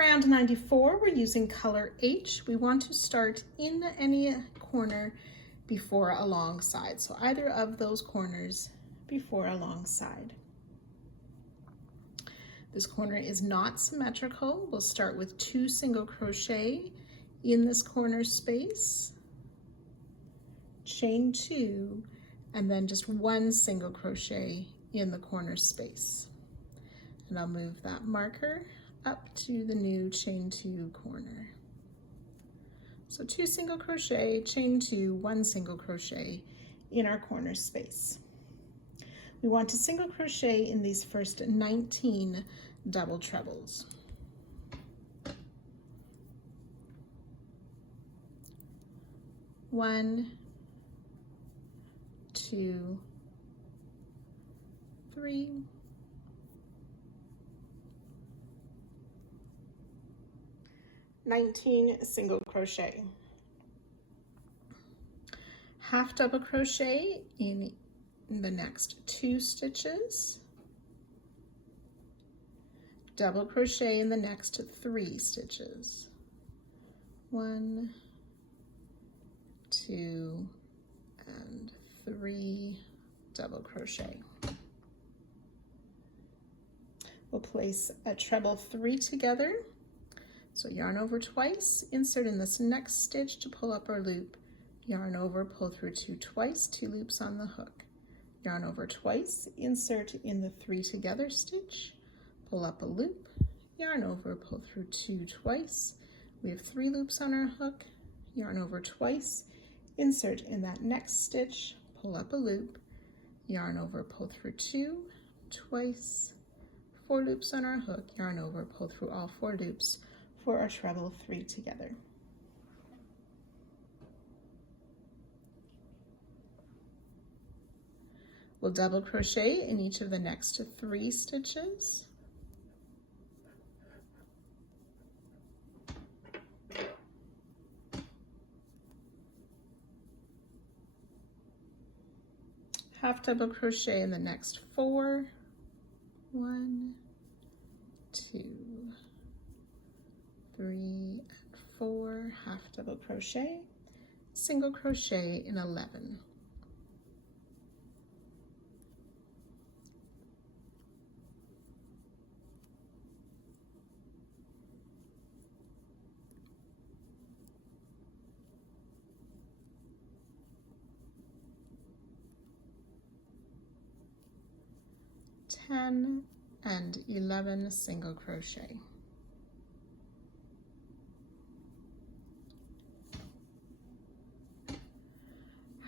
Round 94, we're using color H. We want to start in any corner before alongside. So either of those corners before alongside. This corner is not symmetrical. We'll start with 2 single crochet in this corner space, chain 2, and then just 1 single crochet in the corner space. And I'll move that marker up to the new chain 2 corner. So 2 single crochet, chain 2, 1 single crochet in our corner space. We want to single crochet in these first 19 double trebles. One, 2, 3, 19 single crochet. Half double crochet in the next 2 stitches. Double crochet in the next 3 stitches. 1, 2, and 3 double crochet. We'll place a treble 3 together. So yarn over twice, insert in this next stitch to pull up our loop, yarn over, pull through 2 twice, 2 loops on the hook. Yarn over twice, insert in the 3 together stitch, pull up a loop, yarn over, pull through 2 twice. We have 3 loops on our hook, yarn over twice, insert in that next stitch, pull up a loop, yarn over, pull through 2 twice, 4 loops on our hook, yarn over, pull through all 4 loops for our treble 3 together. We'll double crochet in each of the next 3 stitches. Half double crochet in the next 4. 1, 2, 3, and 4, half double crochet, single crochet in 11. And 11 single crochet.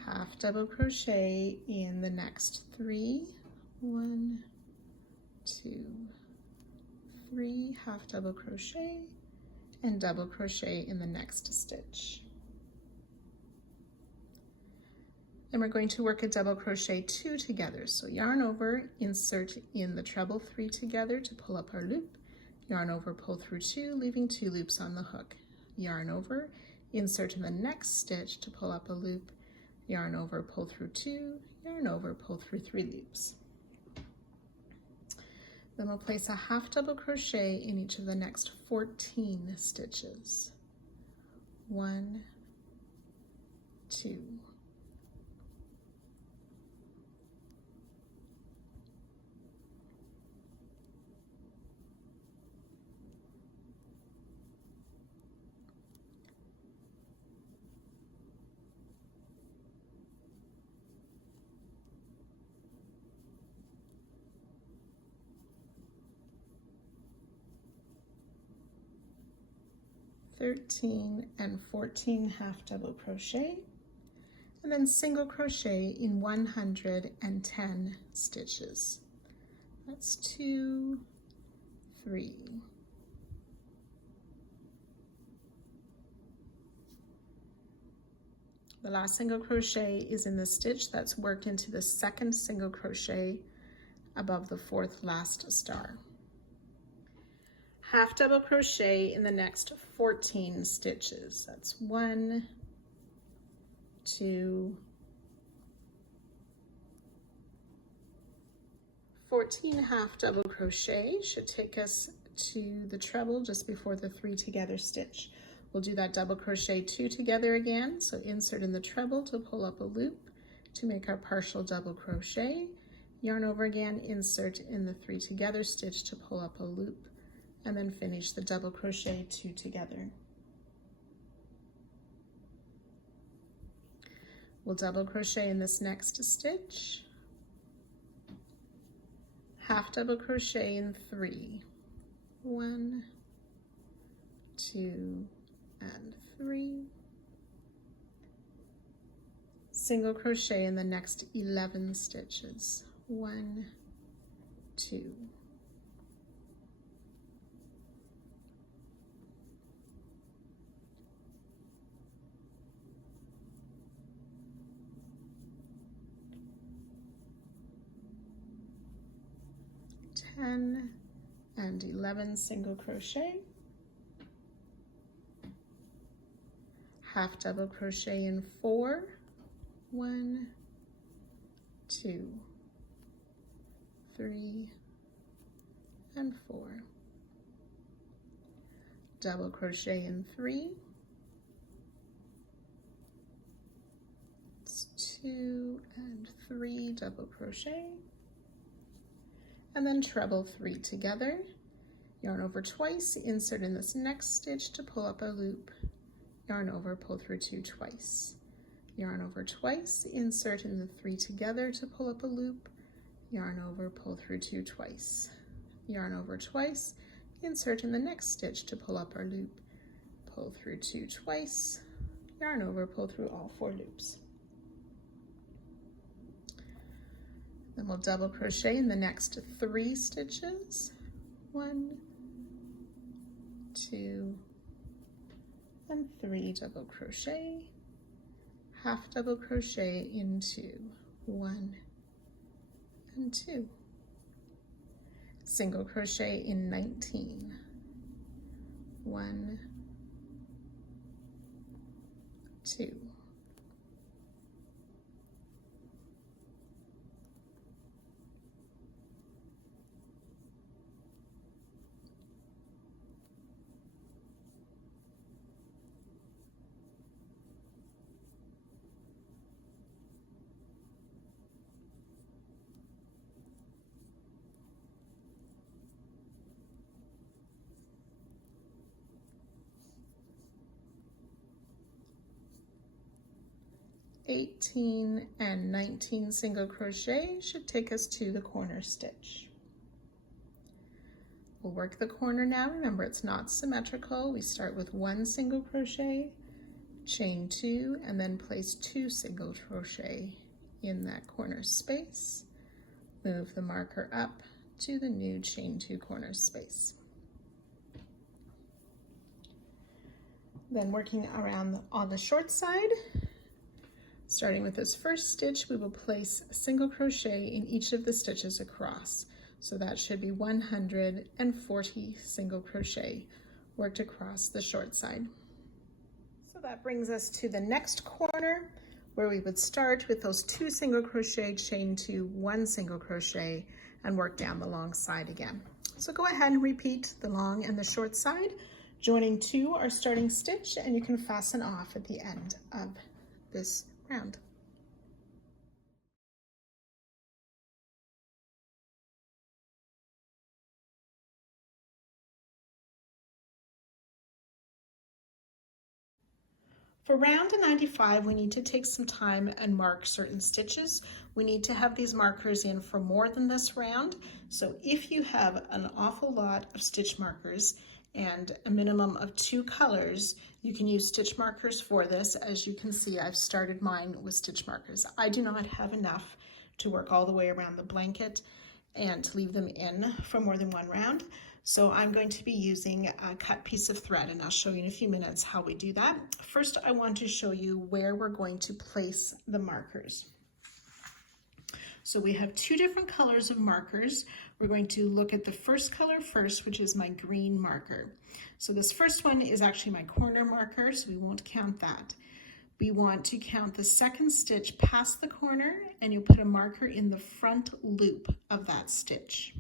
Half double crochet in the next 3. 1, 2, 3, half double crochet, and double crochet in the next stitch. And we're going to work a double crochet 2 together. So yarn over, insert in the treble 3 together to pull up our loop, yarn over, pull through 2, leaving 2 loops on the hook. Yarn over, insert in the next stitch to pull up a loop, yarn over, pull through 2, yarn over, pull through 3 loops. Then we'll place a half double crochet in each of the next 14 stitches. 1, 2, 13 and 14 half double crochet, and then single crochet in 110 stitches. That's 2, 3. The last single crochet is in the stitch that's worked into the second single crochet above the 4th last star. Half double crochet in the next 14 stitches. That's 1, 2, 14 half double crochet should take us to the treble just before the 3 together stitch. We'll do that double crochet 2 together again. So insert in the treble to pull up a loop to make our partial double crochet. Yarn over again, insert in the 3 together stitch to pull up a loop, and then finish the double crochet 2 together. We'll double crochet in this next stitch, half double crochet in 3, 1, 2, and 3, single crochet in the next 11 stitches, 1, 2, 10 and 11 single crochet, half double crochet in 4, 1, 2, 3, and 4, double crochet in 3, it's 2 and 3 double crochet, and then treble 3 together, yarn over twice, insert in this next stitch to pull up a loop, yarn over, pull through 2 twice, yarn over twice, insert in the 3 together to pull up a loop, yarn over, pull through 2 twice, yarn over twice, insert in the next stitch to pull up our loop, pull through 2 twice, yarn over, pull through all 4 loops. Then we'll double crochet in the next 3 stitches, 1, 2, and 3 double crochet, half double crochet into 1 and 2, single crochet in 19, 1, 2, (18) and 19 single crochet should take us to the corner stitch. We'll work the corner now. Remember, it's not symmetrical. We start with 1 single crochet, chain 2, and then place 2 single crochet in that corner space. Move the marker up to the new chain 2 corner space. Then working around on the short side, starting with this first stitch, we will place a single crochet in each of the stitches across. So that should be 140 single crochet worked across the short side. So that brings us to the next corner, where we would start with those 2 single crochet, chain 2, 1 single crochet, and work down the long side again. So go ahead and repeat the long and the short side, joining 2 our starting stitch, and you can fasten off at the end of this round. For round 95, we need to take some time and mark certain stitches. We need to have these markers in for more than this round. So if you have an awful lot of stitch markers and a minimum of 2 colors, you can use stitch markers for this. As you can see, I've started mine with stitch markers. I do not have enough to work all the way around the blanket and to leave them in for more than 1 round. So I'm going to be using a cut piece of thread, and I'll show you in a few minutes how we do that. First, I want to show you where we're going to place the markers. So we have 2 different colors of markers. We're going to look at the first color first, which is my green marker. So this first one is actually my corner marker, so we won't count that. We want to count the second stitch past the corner, and you put a marker in the front loop of that stitch.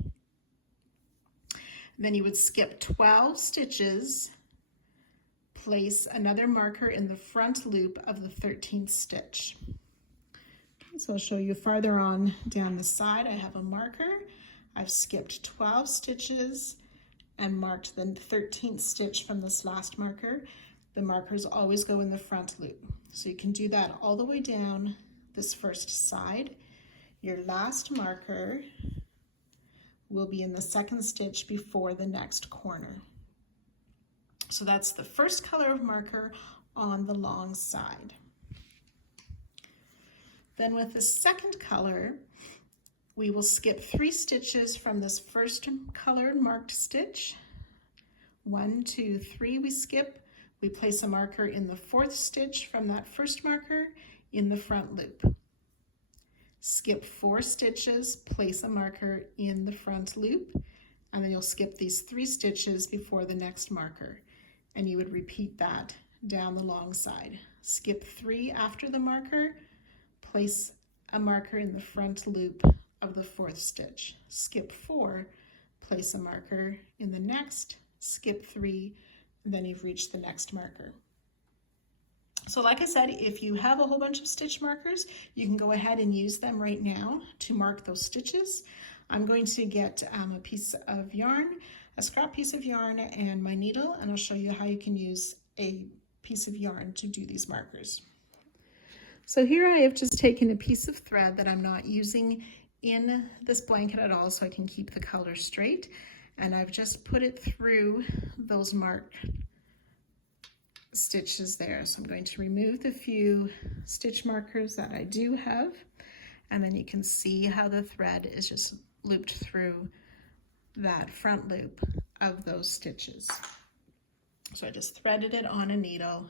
Then you would skip 12 stitches, place another marker in the front loop of the 13th stitch. Okay, so I'll show you farther on down the side. I have a marker. I've skipped 12 stitches and marked the 13th stitch from this last marker. The markers always go in the front loop. So you can do that all the way down this first side. Your last marker will be in the second stitch before the next corner. So that's the first color of marker on the long side. Then with the second color, we will skip 3 stitches from this first colored marked stitch. 1, 2, 3 we skip. We place a marker in the 4th stitch from that first marker in the front loop. Skip 4 stitches, place a marker in the front loop, and then you'll skip these 3 stitches before the next marker. And you would repeat that down the long side. Skip 3 after the marker, place a marker in the front loop of the 4th stitch. Skip 4, place a marker in the next, skip 3, and then you've reached the next marker. So like I said, if you have a whole bunch of stitch markers, you can go ahead and use them right now to mark those stitches. I'm going to get a piece of yarn, a scrap piece of yarn, and my needle, and I'll show you how you can use a piece of yarn to do these markers. So here I have just taken a piece of thread that I'm not using in this blanket at all, so I can keep the color straight, and I've just put it through those marked stitches there. So I'm going to remove the few stitch markers that I do have, and then you can see how the thread is just looped through that front loop of those stitches. So I just threaded it on a needle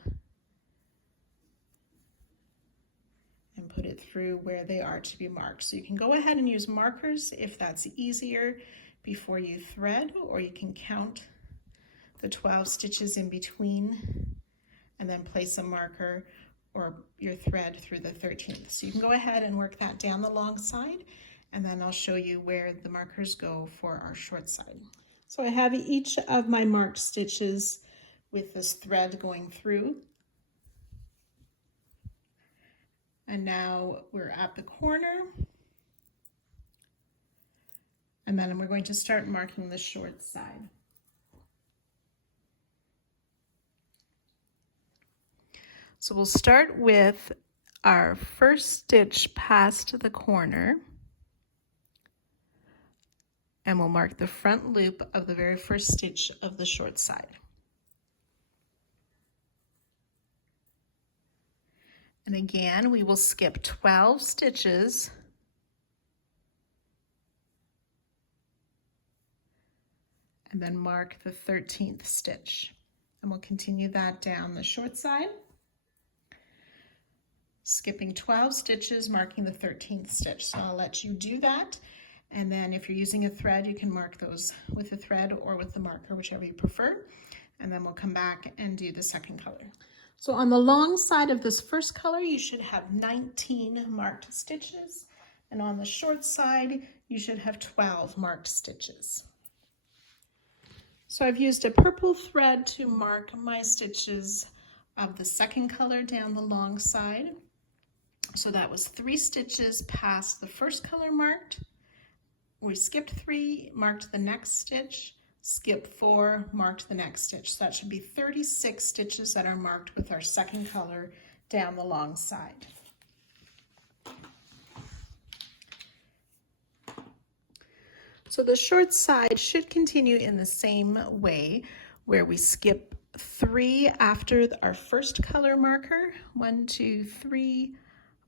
and put it through where they are to be marked. So you can go ahead and use markers if that's easier before you thread, or you can count the 12 stitches in between and then place a marker or your thread through the 13th. So you can go ahead and work that down the long side, and then I'll show you where the markers go for our short side. So I have each of my marked stitches with this thread going through. And now we're at the corner. And then we're going to start marking the short side. So we'll start with our first stitch past the corner, and we'll mark the front loop of the very first stitch of the short side. And again, we will skip 12 stitches and then mark the 13th stitch. And we'll continue that down the short side, skipping 12 stitches, marking the 13th stitch. So I'll let you do that. And then if you're using a thread, you can mark those with a thread or with the marker, whichever you prefer. And then we'll come back and do the second color. So on the long side of this first color, you should have 19 marked stitches. And on the short side, you should have 12 marked stitches. So I've used a purple thread to mark my stitches of the second color down the long side. So that was 3 stitches past the first color marked. We skipped 3, marked the next stitch, skip 4, marked the next stitch. So that should be 36 stitches that are marked with our second color down the long side. So the short side should continue in the same way, where we skip 3 after our first color marker. 1, 2, 3,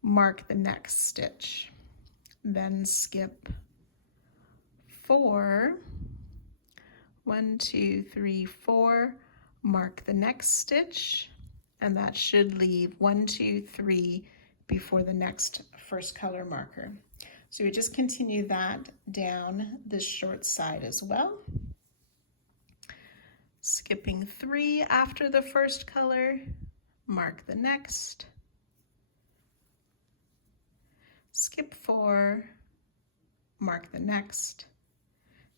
mark the next stitch. Then skip 4, 1, 2, 3, 4, mark the next stitch, and that should leave 1, 2, 3 before the next first color marker. So we just continue that down this short side as well. Skipping 3 after the first color, mark the next, skip 4, mark the next,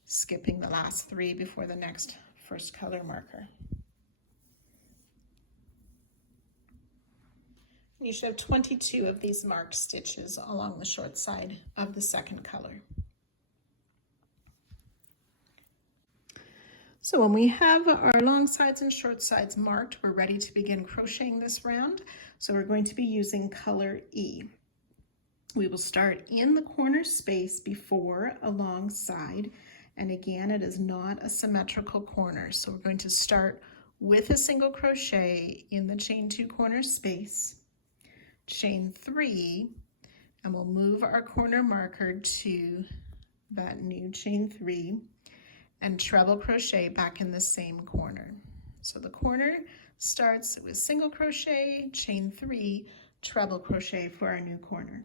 skipping the last 3 before the next first color marker. You should have 22 of these marked stitches along the short side of the second color. So when we have our long sides and short sides marked, we're ready to begin crocheting this round. So we're going to be using color E. We will start in the corner space before a long side, and again, it is not a symmetrical corner. So we're going to start with a single crochet in the chain 2 corner space, chain 3, and we'll move our corner marker to that new chain 3 and treble crochet back in the same corner. So the corner starts with single crochet, chain 3, treble crochet for our new corner.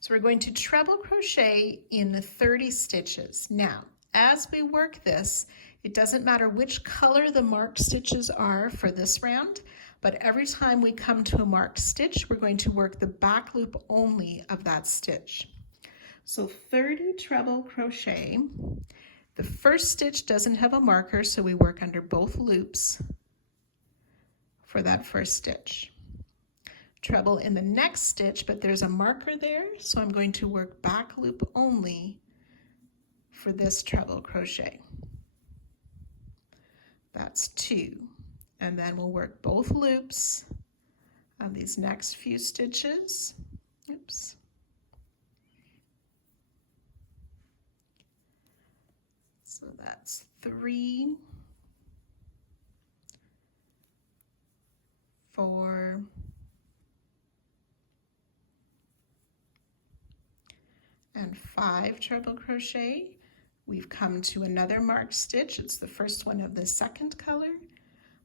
So we're going to treble crochet in 30 stitches. Now, as we work this, it doesn't matter which color the marked stitches are for this round, but every time we come to a marked stitch, we're going to work the back loop only of that stitch. So 30 treble crochet. The first stitch doesn't have a marker, so we work under both loops for that first stitch. Treble in the next stitch, but there's a marker there, so I'm going to work back loop only for this treble crochet. That's 2, and then we'll work both loops on these next few stitches. Oops. So that's 3, 4, and 5 treble crochet. We've come to another marked stitch. It's the first one of the second color,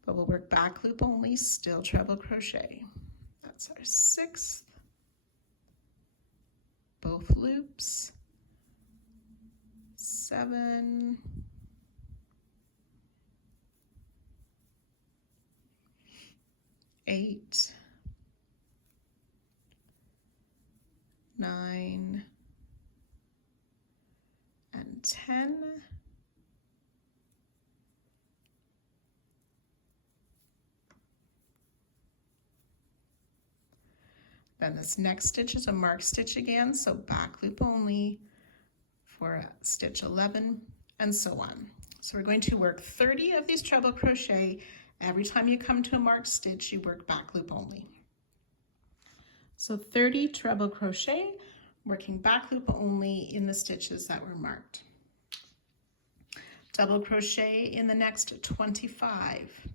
but we'll work back loop only, still treble crochet. That's our 6th, both loops, 7, 8, 9, and 10. Then this next stitch is a marked stitch again, so back loop only for stitch 11, and so on. So we're going to work 30 of these treble crochet. Every time you come to a marked stitch, you work back loop only. So 30 treble crochet, working back loop only in the stitches that were marked. Double crochet in the next 25.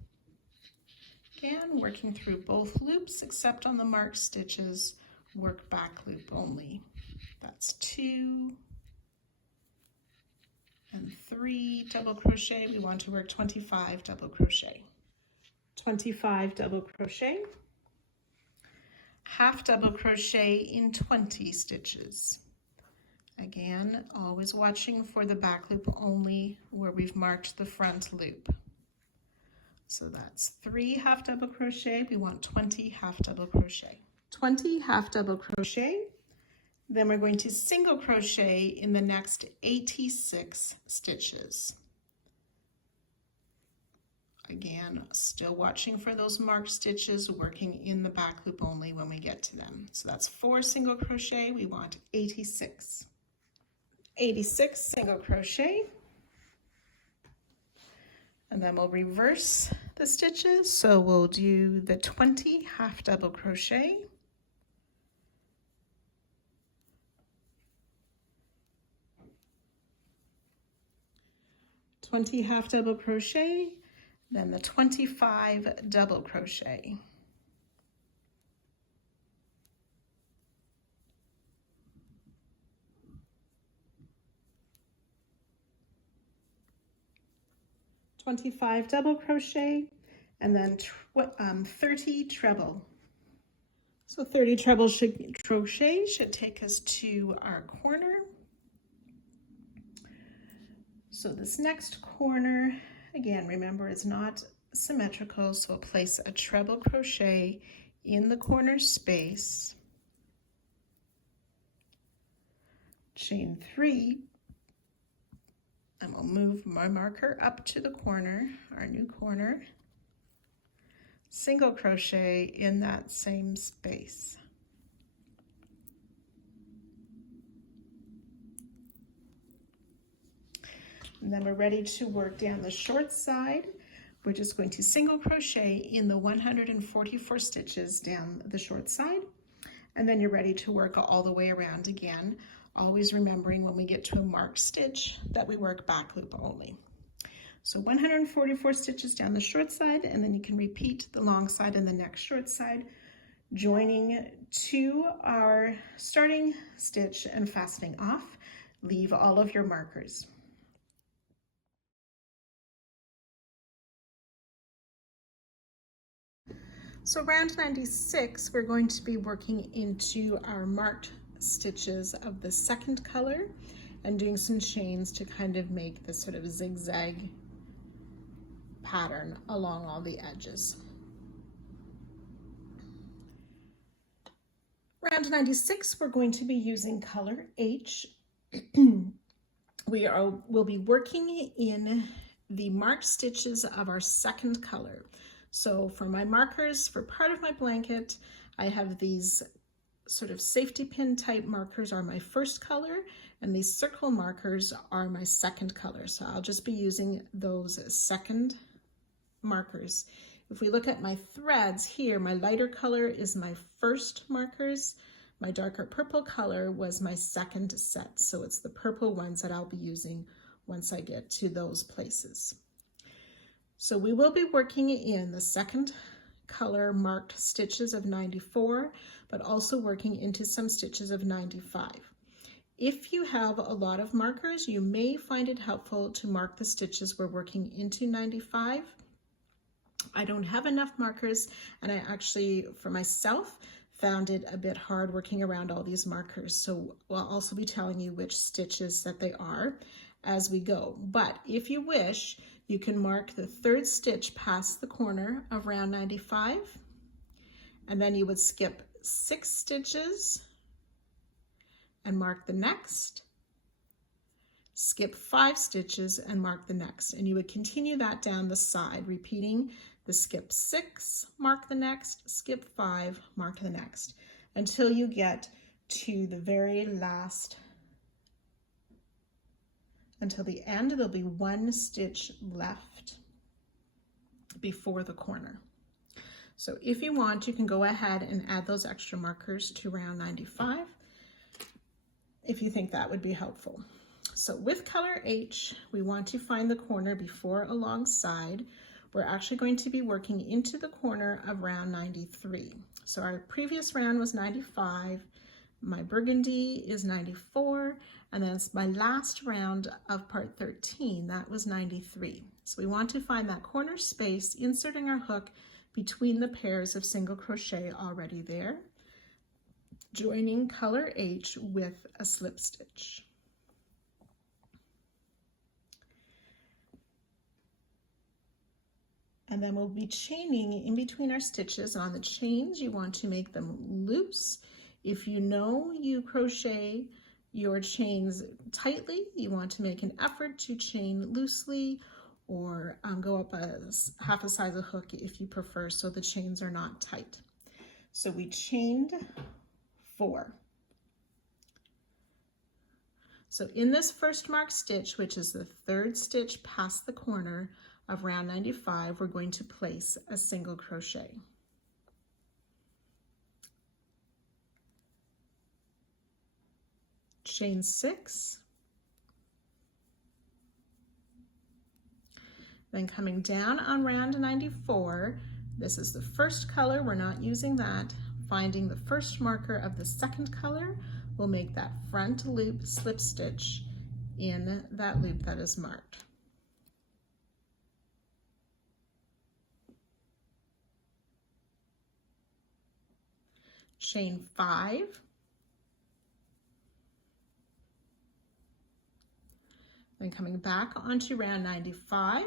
Again, working through both loops except on the marked stitches, work back loop only. That's 2 and 3 double crochet. We want to work 25 double crochet. 25 double crochet. Half double crochet in 20 stitches. Again, always watching for the back loop only where we've marked the front loop. So that's 3 half double crochet. We want 20 half double crochet. 20 half double crochet. Then we're going to single crochet in the next 86 stitches. Again, still watching for those marked stitches, working in the back loop only when we get to them. So that's 4 single crochet. We want 86. 86 single crochet. And then we'll reverse the stitches. So we'll do the 20 half double crochet. Half double crochet, then the 25 double crochet. Double crochet, and then 30 treble. So 30 treble crochet should take us to our corner. So this next corner, again, remember it's not symmetrical, so we'll place a treble crochet in the corner space, chain 3, and we'll move my marker up to the corner, our new corner, single crochet in that same space. And then we're ready to work down the short side. We're just going to single crochet in the 144 stitches down the short side. And then you're ready to work all the way around again, always remembering when we get to a marked stitch that we work back loop only. So 144 stitches down the short side, and then you can repeat the long side and the next short side, joining to our starting stitch and fastening off. Leave all of your markers. So round 96, we're going to be working into our marked stitches of the second color and doing some chains to kind of make this sort of zigzag pattern along all the edges. Round 96, we're going to be using color H. We'll be working in the marked stitches of our second color. So for my markers, for part of my blanket, I have these sort of safety pin type markers are my first color, and these circle markers are my second color. So I'll just be using those second markers. If we look at my threads here, my lighter color is my first markers. My darker purple color was my second set. So it's the purple ones that I'll be using once I get to those places. So we will be working in the second color marked stitches of 94, but also working into some stitches of 95. If you have a lot of markers, you may find it helpful to mark the stitches we're working into 95. I don't have enough markers, and I actually, for myself, found it a bit hard working around all these markers. So I'll also be telling you which stitches that they are as we go. But if you wish, you can mark the third stitch past the corner of round 95, and then you would skip 6 stitches and mark the next, skip 5 stitches and mark the next, and you would continue that down the side, repeating the skip 6, mark the next, skip 5, mark the next, until you get to the very last. Until the end, there'll be 1 stitch left before the corner. So if you want, you can go ahead and add those extra markers to round 95 if you think that would be helpful. So with color H, we want to find the corner before alongside. We're actually going to be working into the corner of round 93. So our previous round was 95. My burgundy is 94, and then it's my last round of part 13, that was 93. So we want to find that corner space, inserting our hook between the pairs of single crochet already there, joining color H with a slip stitch. And then we'll be chaining in between our stitches. On the chains, you want to make them loose. If you know you crochet your chains tightly, you want to make an effort to chain loosely, or go up half a size of hook if you prefer, so the chains are not tight. So we chained 4. So in this first marked stitch, which is the third stitch past the corner of round 95, we're going to place a single crochet. Chain 6, then coming down on round 94, this is the first color, we're not using that, finding the first marker of the second color, we'll make that front loop slip stitch in that loop that is marked. Chain 5, then coming back onto round 95,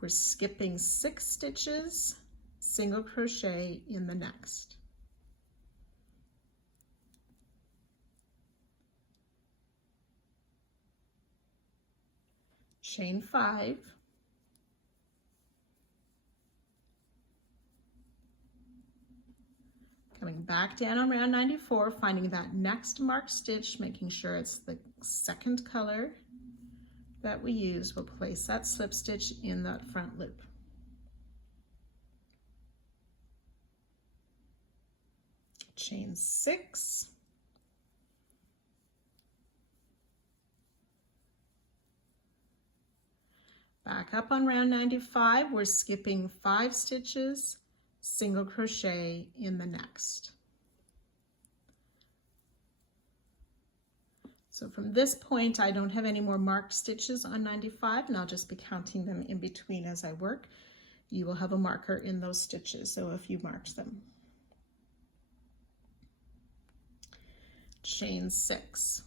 we're skipping 6 stitches, single crochet in the next. chain 5, coming back down on round 94, finding that next marked stitch, making sure it's the second color that we use. We'll place that slip stitch in that front loop. Chain 6, back up on round 95, we're skipping 5 stitches, single crochet in the next. So from this point, I don't have any more marked stitches on 95, and I'll just be counting them in between as I work. You will have a marker in those stitches, so if you marked them. Chain 6.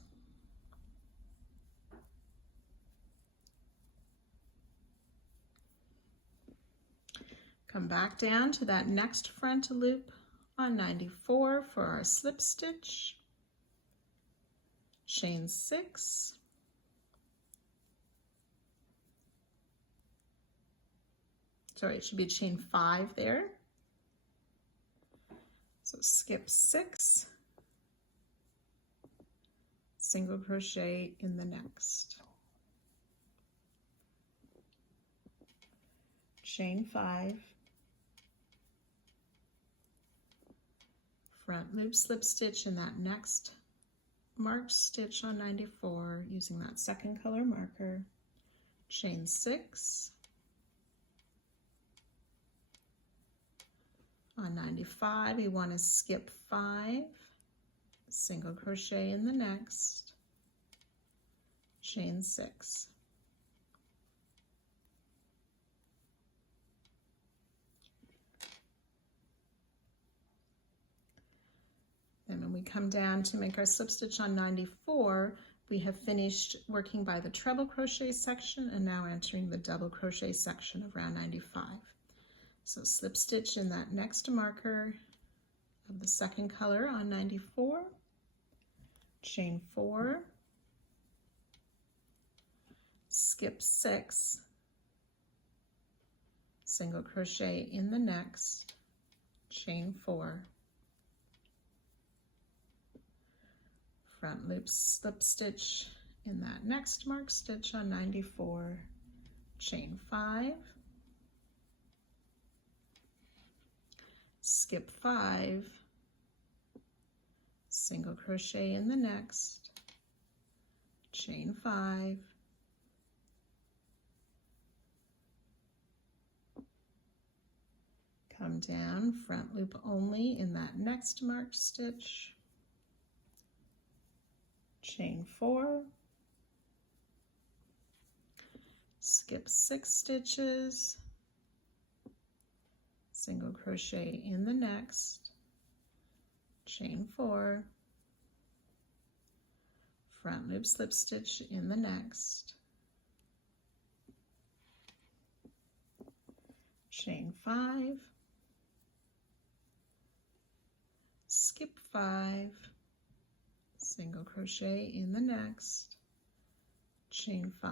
Come back down to that next front loop on 94 for our slip stitch. Chain 6. Sorry, it should be chain 5 there. So skip 6. Single crochet in the next. Chain 5. Front loop slip stitch in that next marked stitch on 94 using that second color marker. Chain 6. On 95, you want to skip 5, single crochet in the next, chain 6. Then when we come down to make our slip stitch on 94, we have finished working by the treble crochet section and now entering the double crochet section of round 95. So slip stitch in that next marker of the second color on 94, chain 4, skip 6, single crochet in the next, chain 4, front loop slip stitch in that next marked stitch on 94, chain 5, skip 5, single crochet in the next, chain 5, come down, front loop only in that next marked stitch, chain 4, skip 6 stitches, single crochet in the next, chain 4, front loop slip stitch in the next, chain 5, skip 5, single crochet in the next, chain 5.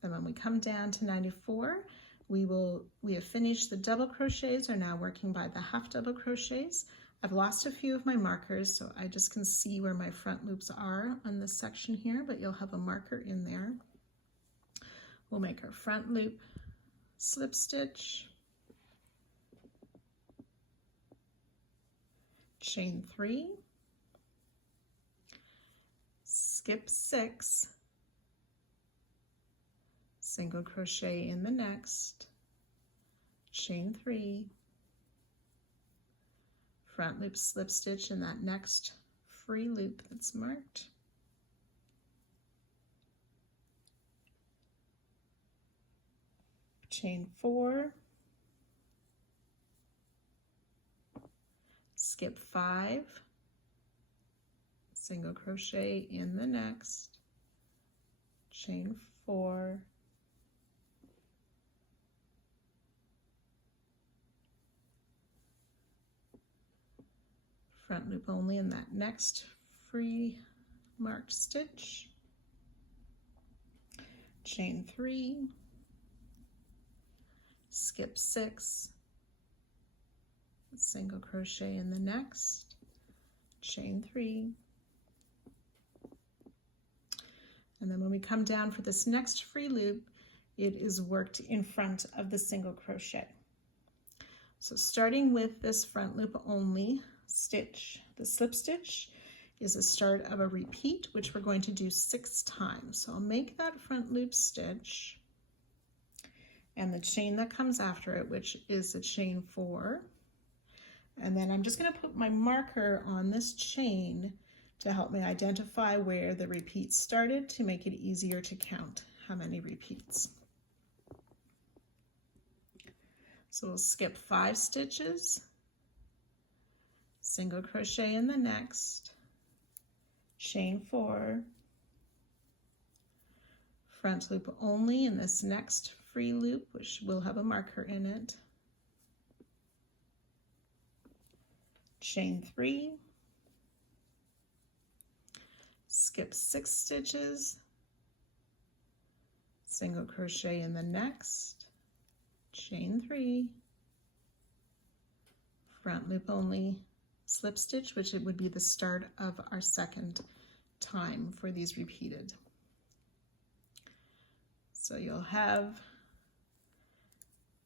Then when we come down to 94, we have finished the double crochets, are now working by the half double crochets. I've lost a few of my markers, so I just can see where my front loops are on this section here, but you'll have a marker in there. We'll make our front loop slip stitch, chain 3, skip 6, single crochet in the next, chain 3, front loop slip stitch in that next free loop that's marked, chain 4, skip 5, single crochet in the next, chain 4, front loop only in that next free marked stitch, chain 3, skip 6, single crochet in the next, chain 3, and then when we come down for this next free loop, it is worked in front of the single crochet. So starting with this front loop only stitch, the slip stitch is the start of a repeat, which we're going to do 6 times. So I'll make that front loop stitch and the chain that comes after it, which is a chain 4. And then I'm just going to put my marker on this chain to help me identify where the repeat started to make it easier to count how many repeats. So we'll skip 5 stitches, single crochet in the next, chain 4, front loop only in this next free loop, which will have a marker in it, chain 3, skip 6 stitches, single crochet in the next, chain 3, front loop only, slip stitch, which it would be the start of our second time for these repeated. So you'll have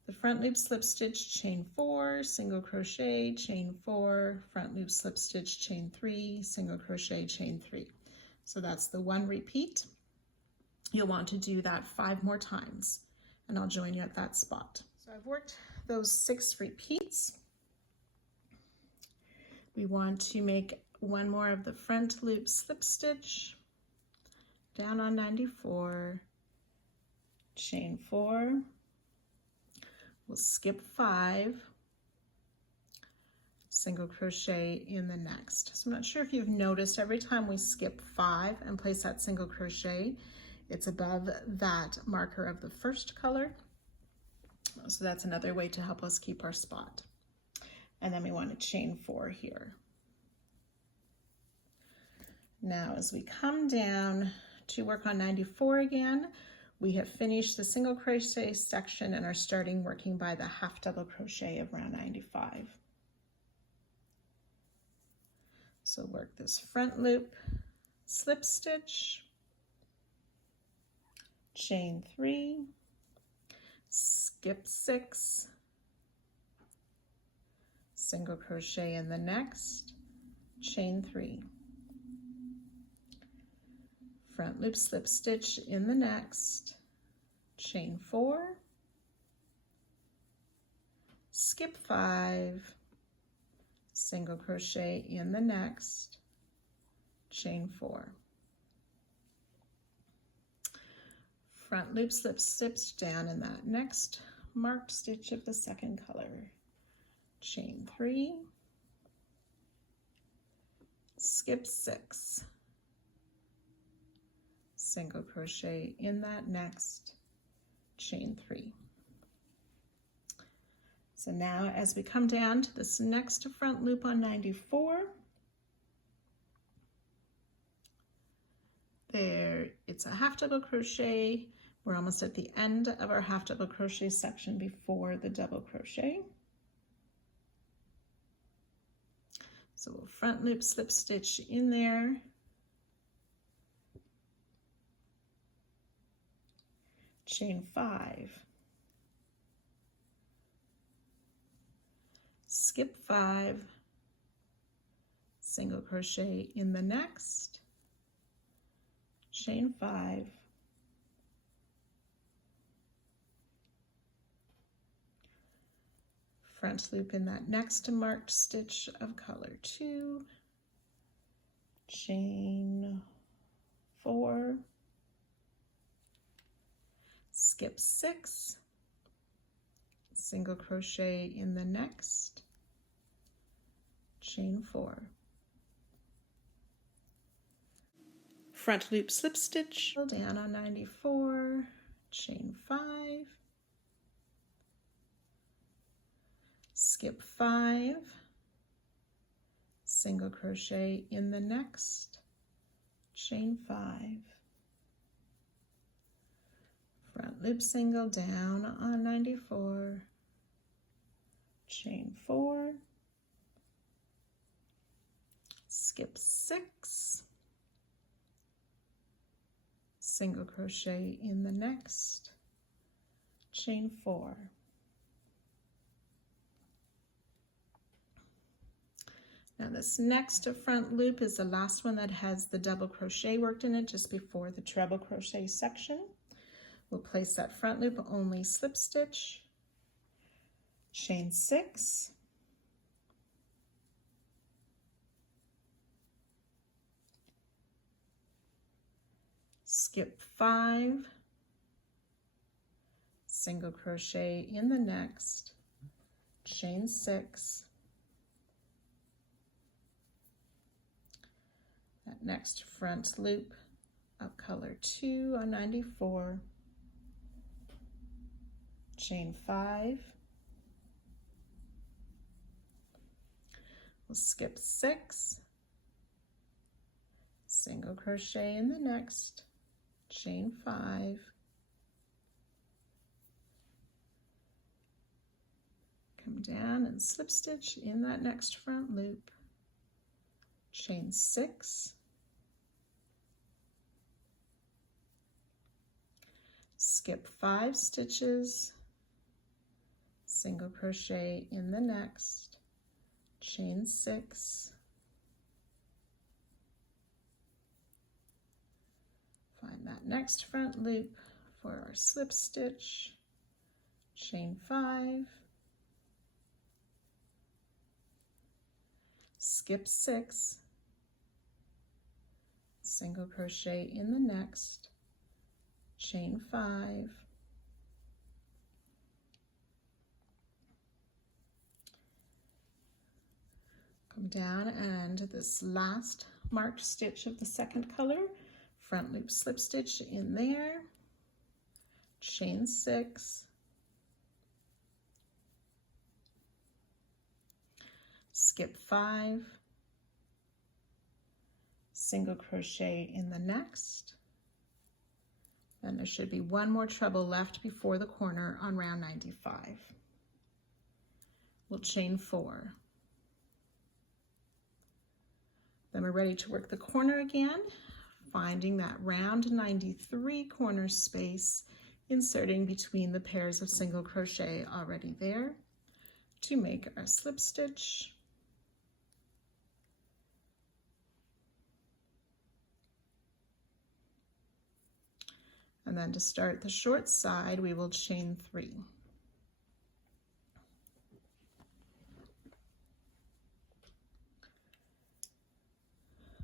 the front loop slip stitch, chain 4, single crochet, chain 4, front loop slip stitch, chain 3, single crochet, chain 3. So that's the 1 repeat. You'll want to do that 5 more times, and I'll join you at that spot. So I've worked those 6 repeats. We want to make 1 more of the front loop slip stitch, down on 94, chain 4, we'll skip 5, single crochet in the next. So I'm not sure if you've noticed, every time we skip 5 and place that single crochet, it's above that marker of the first color. So that's another way to help us keep our spot. And then we want to chain 4 here. Now as we come down to work on 94 again, we have finished the single crochet section and are starting working by the half double crochet of round 95. So work this front loop, slip stitch, chain 3, skip 6, single crochet in the next, chain 3, front loop slip stitch in the next, chain 4, skip 5, single crochet in the next, chain 4, front loop slip stitch down in that next marked stitch of the second color, chain 3, skip 6, single crochet in that next, chain 3. So now as we come down to this next front loop on 94, there it's a half double crochet. We're almost at the end of our half double crochet section before the double crochet. So we'll front loop slip stitch in there, chain 5, skip 5, single crochet in the next, chain 5, front loop in that next marked stitch of color 2, chain 4, skip 6, single crochet in the next, chain 4, front loop slip stitch down on 94, chain 5, skip 5, single crochet in the next, chain 5, front loop single down on 94, chain 4, skip 6, single crochet in the next, chain 4. Now this next front loop is the last one that has the double crochet worked in it just before the treble crochet section. We'll place that front loop, only slip stitch, chain 6, skip 5, single crochet in the next, chain 6, that next front loop of color 2 on 94, chain 5, we'll skip 6, single crochet in the next, chain 5, come down and slip stitch in that next front loop, chain 6, skip 5 stitches, single crochet in the next, chain 6, find that next front loop for our slip stitch, chain 5, skip 6, single crochet in the next, chain 5, come down and this last marked stitch of the second color, front loop slip stitch in there, chain 6, skip 5, single crochet in the next, and there should be one more treble left before the corner on round 95. We'll chain 4. Then we're ready to work the corner again, finding that round 93 corner space, inserting between the pairs of single crochet already there to make our slip stitch. And then to start the short side, we will chain 3.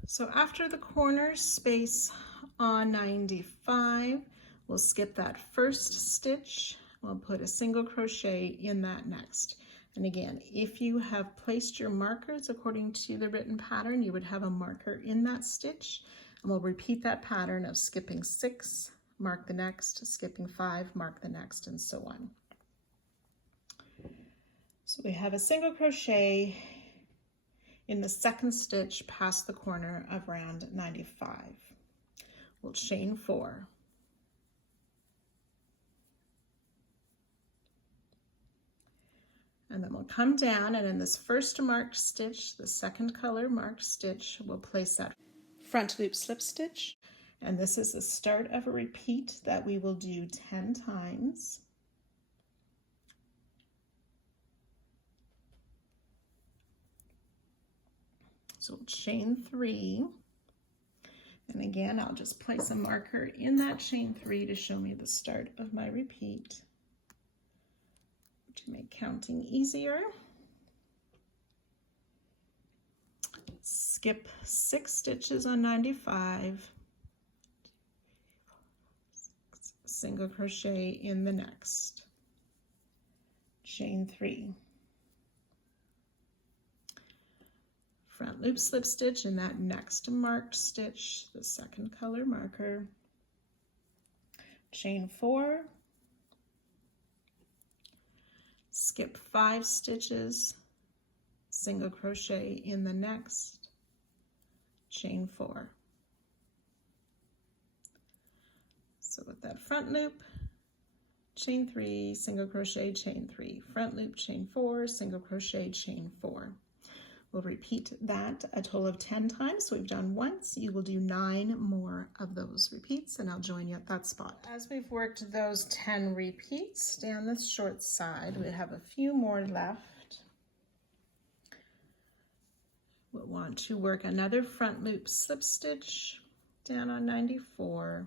So after the corner space on 95, we'll skip that first stitch. We'll put a single crochet in that next. And again, if you have placed your markers according to the written pattern, you would have a marker in that stitch. And we'll repeat that pattern of skipping 6, mark the next, skipping 5, mark the next, and so on. So we have a single crochet in the second stitch past the corner of round 95. We'll chain 4. And then we'll come down, and in this first marked stitch, the second color marked stitch, we'll place that front loop slip stitch. And this is the start of a repeat that we will do 10 times. So we'll chain 3. And again, I'll just place a marker in that chain 3 to show me the start of my repeat to make counting easier. Skip 6 stitches on 95. Single crochet in the next, chain 3, front loop slip stitch in that next marked stitch, the second color marker, chain 4, skip 5 stitches, single crochet in the next, chain 4. with that front loop, chain 3, single crochet, chain 3, front loop, chain 4, single crochet, chain 4. We'll repeat that a total of 10 times. So we've done once. You will do 9 more of those repeats, and I'll join you at that spot. As we've worked those 10 repeats down this short side, we have a few more left. We'll want to work another front loop slip stitch down on 94,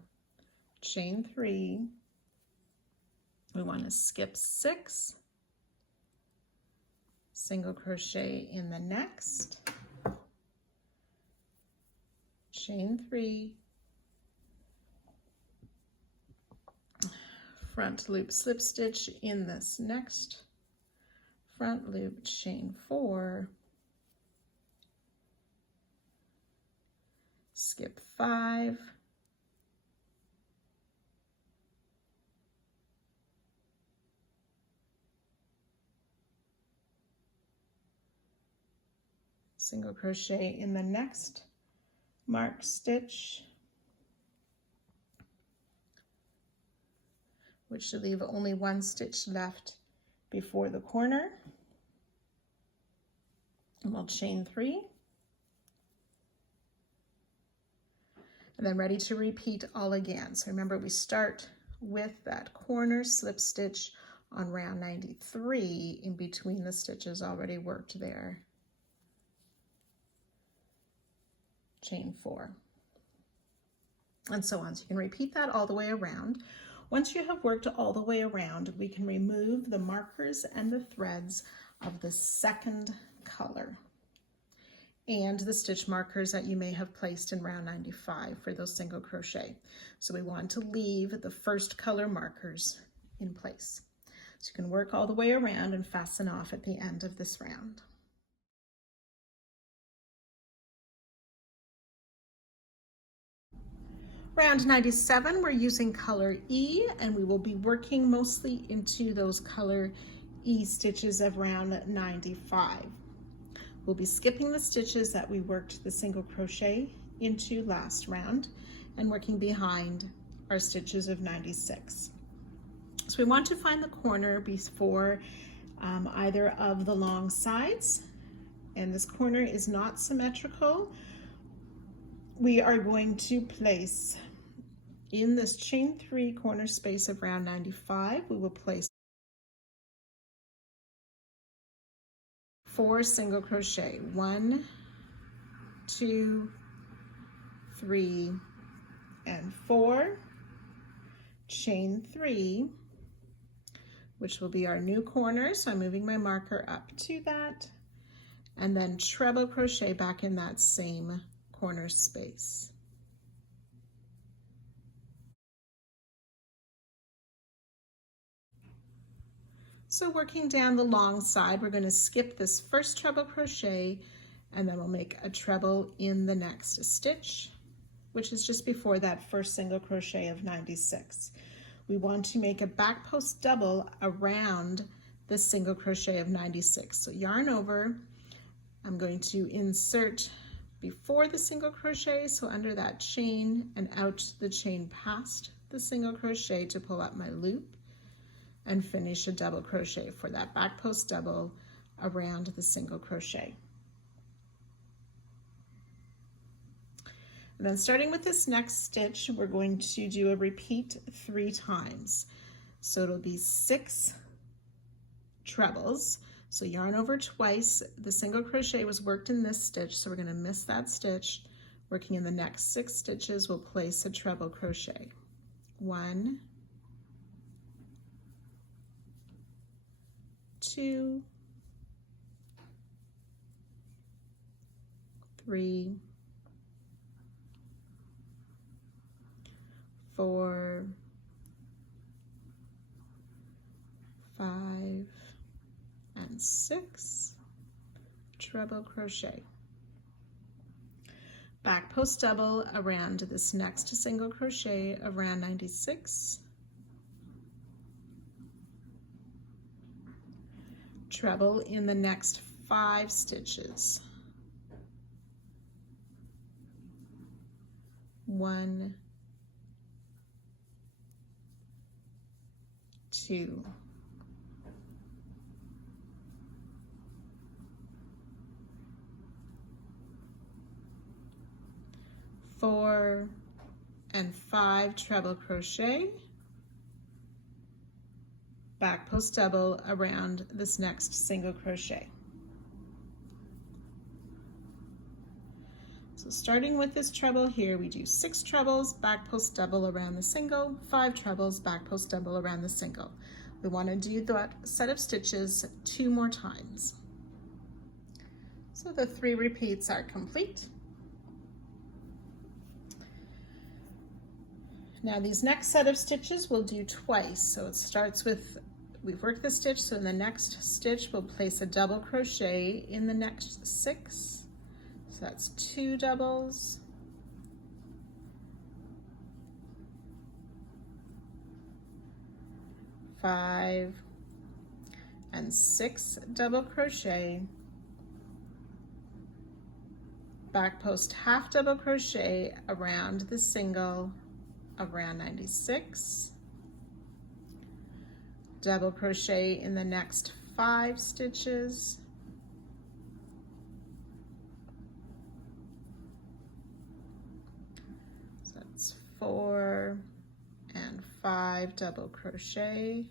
chain 3. We want to skip 6, single crochet in the next, chain 3, front loop slip stitch in this next, front loop, chain 4, skip 5, single crochet in the next marked stitch, which should leave only 1 stitch left before the corner. And we'll chain 3. And then ready to repeat all again. So remember, we start with that corner slip stitch on round 93 in between the stitches already worked there. Chain 4, and so on. So you can repeat that all the way around. Once you have worked all the way around, we can remove the markers and the threads of the second color and the stitch markers that you may have placed in round 95 for those single crochet. So we want to leave the first color markers in place. So you can work all the way around and fasten off at the end of this round. Round 97, we're using color E, and we will be working mostly into those color E stitches of round 95. We'll be skipping the stitches that we worked the single crochet into last round and working behind our stitches of 96. So we want to find the corner before either of the long sides, and this corner is not symmetrical. We are going to place in this chain 3 corner space of round 95, we will place 4 single crochet, 1, 2, 3, and 4, chain 3, which will be our new corner. So I'm moving my marker up to that, and then treble crochet back in that same corner space. So working down the long side, we're going to skip this first treble crochet, and then we'll make a treble in the next stitch, which is just before that first single crochet of 96. We want to make a back post double around the single crochet of 96. So yarn over, I'm going to insert before the single crochet, so under that chain and out the chain past the single crochet to pull up my loop, and finish a double crochet for that back post double around the single crochet. And then starting with this next stitch, we're going to do a repeat 3 times. So it'll be 6 trebles. So yarn over twice. The single crochet was worked in this stitch, so we're going to miss that stitch. Working in the next 6 stitches, we'll place a treble crochet. 1, 2, 3, 4, 5, and 6, treble crochet. Back post double around this next single crochet around 96, treble in the next 5 stitches. 1, 2, 4 and 5 treble crochet, back post double around this next single crochet. So starting with this treble here, we do 6 trebles, back post double around the single, 5 trebles, back post double around the single. We want to do that set of stitches 2 more times. So the 3 repeats are complete. Now these next set of stitches we'll do twice. So it starts with, we've worked the stitch, so in the next stitch we'll place a double crochet in the next 6. So that's 2 doubles. Five and 6 double crochet, back post half double crochet around the single around 96, double crochet in the next 5 stitches, so that's 4 and 5 double crochet,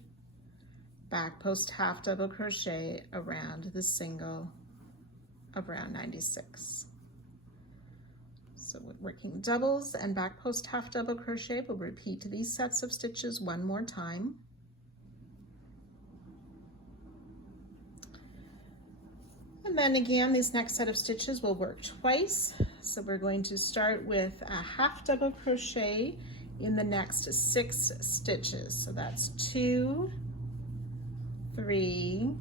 back post half double crochet around the single around 96. So with working doubles and back post half double crochet, we'll repeat these sets of stitches 1 more time. And then again, these next set of stitches will work twice. So we're going to start with a half double crochet in the next 6 stitches. So that's 2, 3,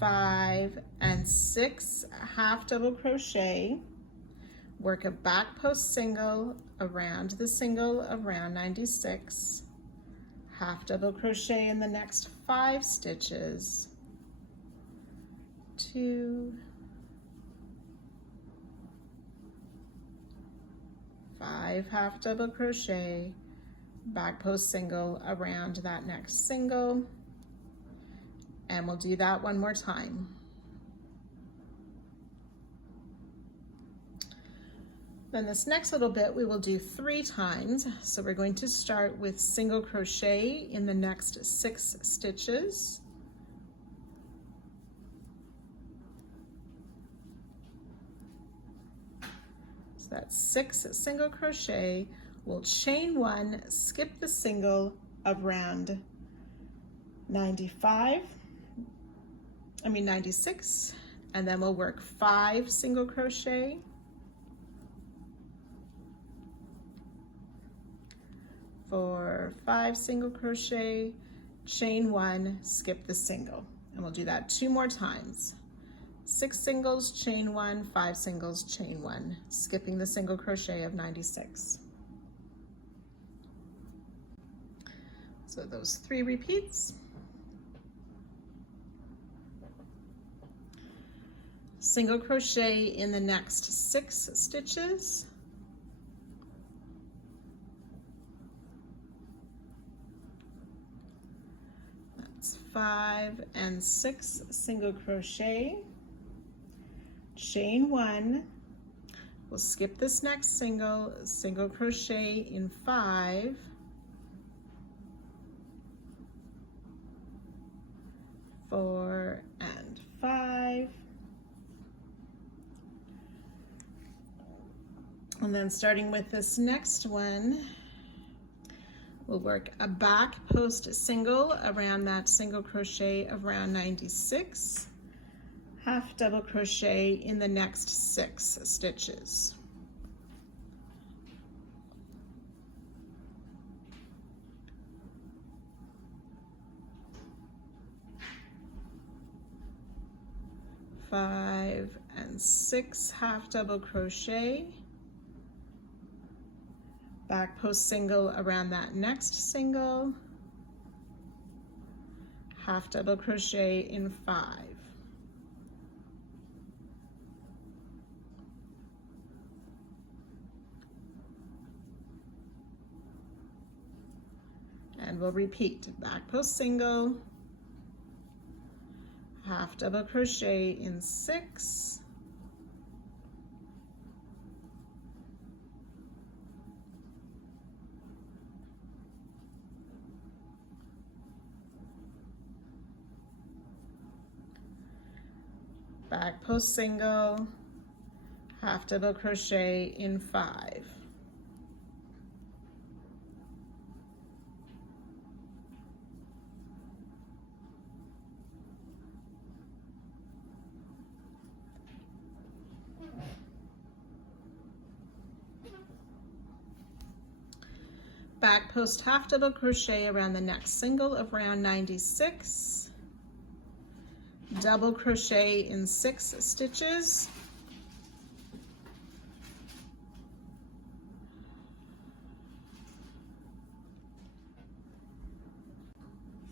5 and 6 half double crochet, work a back post single around the single around 96, half double crochet in the next 5 stitches, 2, 5 half double crochet, back post single around that next single, and we'll do that 1 more time. Then this next little bit we will do 3 times. So we're going to start with single crochet in the next 6 stitches. So that's 6 single crochet. We'll chain 1, skip the single around 96, and then we'll work 5 single crochet, for 5 single crochet, chain 1, skip the single, and we'll do that 2 more times. 6 singles, chain 1, 5 singles, chain 1, skipping the single crochet of 96. So those 3 repeats. Single crochet in the next 6 stitches, that's 5 and 6 single crochet, chain 1, we'll skip this next single, single crochet in 5, 4 and 5, and then starting with this next one, we'll work a back post single around that single crochet around 96, half double crochet in the next 6 stitches. Five and 6 half double crochet, back post single around that next single, half double crochet in 5, and we'll repeat back post single, half double crochet in 6, back post single, half double crochet in 5, back post half double crochet around the next single of round 96, double crochet in 6 stitches,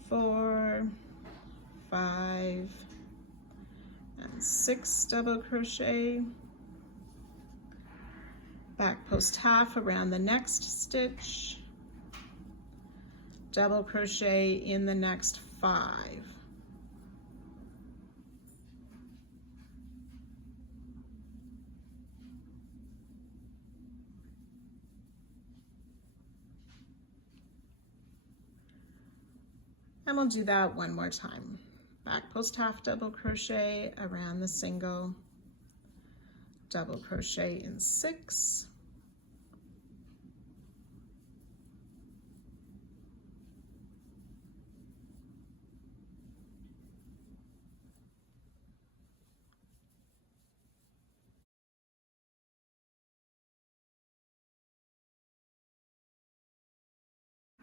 four, 5, and 6 double crochet, back post half around the next stitch, double crochet in the next 5, and we'll do that one more time. Back post half double crochet around the single, double crochet in 6,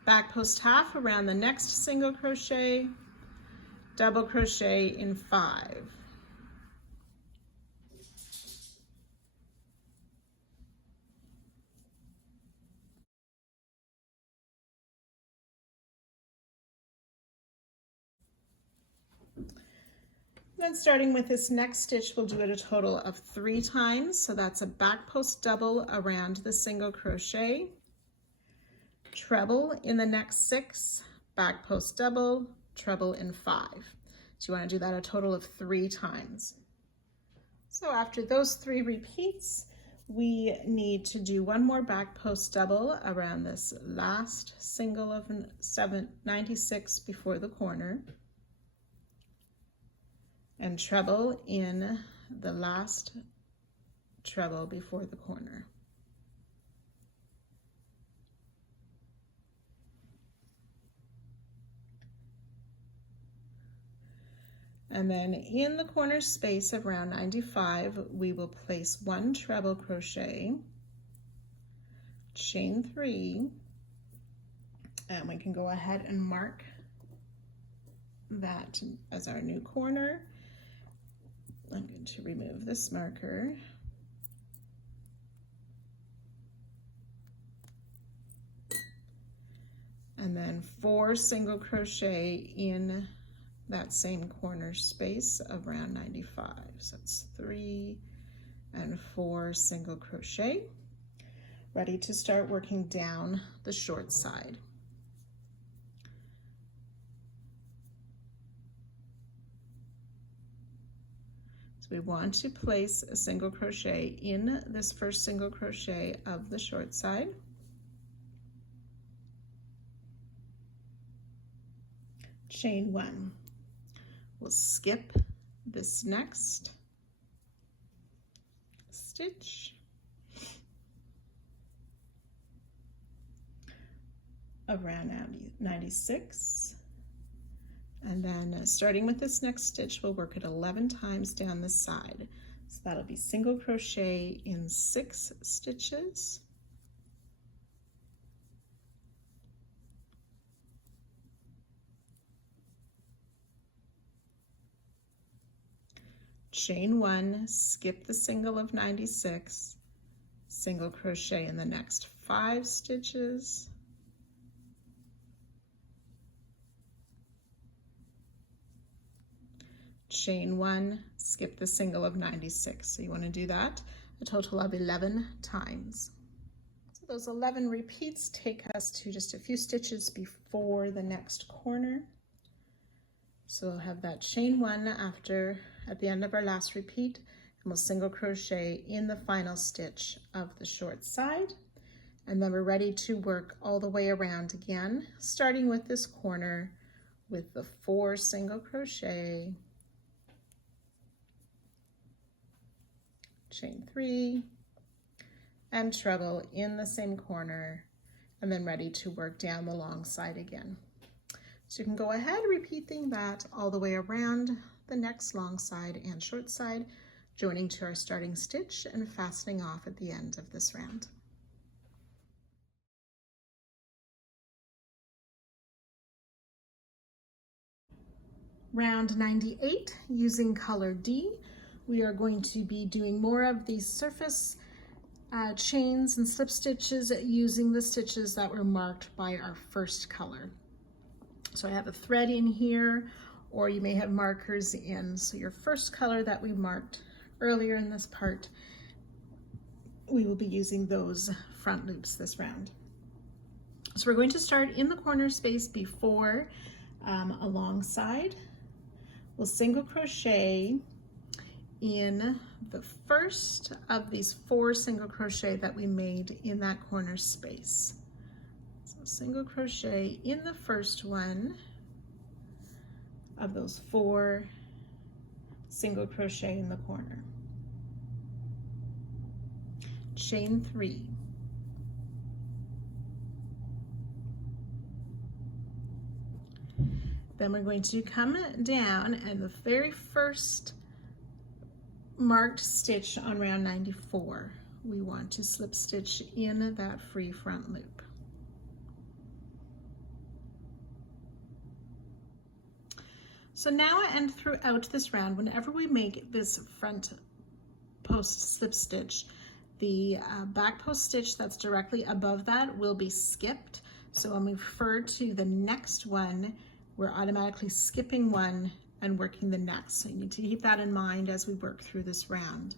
back post half around the next single crochet, double crochet in 5, then starting with this next stitch, we'll do it a total of 3 times. So that's a back post double around the single crochet, treble in the next 6, back post double, treble in 5. So you want to do that a total of 3 times. So after those 3 repeats, we need to do one more back post double around this last single of 96 before the corner, and treble in the last treble before the corner. And then in the corner space of round 95, we will place 1 treble crochet, chain 3, and we can go ahead and mark that as our new corner. I'm going to remove this marker. And then 4 single crochet in that same corner space of round 95. So it's 3 and 4 single crochet. Ready to start working down the short side. So we want to place a single crochet in this first single crochet of the short side. Chain 1. We'll skip this next stitch around 96, and then starting with this next stitch, we'll work it 11 times down the side. So that'll be single crochet in 6 stitches, chain 1, skip the single of 96, single crochet in the next 5 stitches, chain 1, skip the single of 96. So you want to do that a total of 11 times. So So those 11 repeats take us to just a few stitches before the next corner. So we'll have that chain 1 at the end of our last repeat, and we'll single crochet in the final stitch of the short side. And then we're ready to work all the way around again, starting with this corner with the 4 single crochet, chain 3, and treble in the same corner, and then ready to work down the long side again. So you can go ahead repeating that all the way around the next long side and short side, joining to our starting stitch and fastening off at the end of this round. Round 98, using color D, we are going to be doing more of these surface chains and slip stitches using the stitches that were marked by our first color. So I have a thread in here, or you may have markers in. So your first color that we marked earlier in this part, we will be using those front loops this round. So we're going to start in the corner space before alongside. We'll single crochet in the first of these 4 single crochet that we made in that corner space. So single crochet in the first one of those 4 single crochet in the corner. Chain 3. Then we're going to come down, and the very first marked stitch on round 94, we want to slip stitch in that free front loop. So now and throughout this round, whenever we make this front post slip stitch, the back post stitch that's directly above that will be skipped. So when we refer to the next one, we're automatically skipping one and working the next. So you need to keep that in mind as we work through this round.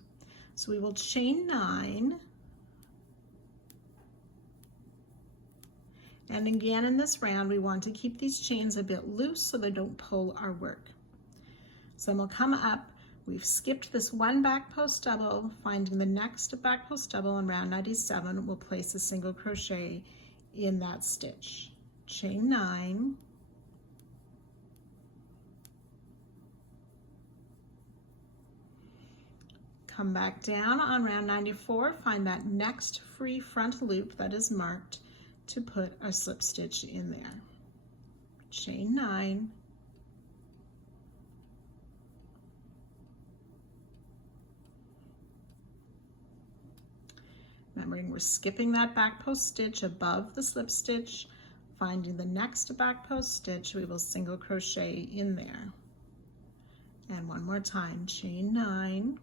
So we will chain 9. And again in this round, we want to keep these chains a bit loose so they don't pull our work. So then we'll come up, we've skipped this one back post double, finding the next back post double in round 97, we'll place a single crochet in that stitch. Chain 9. Come back down on round 94, find that next free front loop that is marked to put our slip stitch in there. Chain 9. Remembering we're skipping that back post stitch above the slip stitch, finding the next back post stitch, we will single crochet in there. And one more time, chain 9.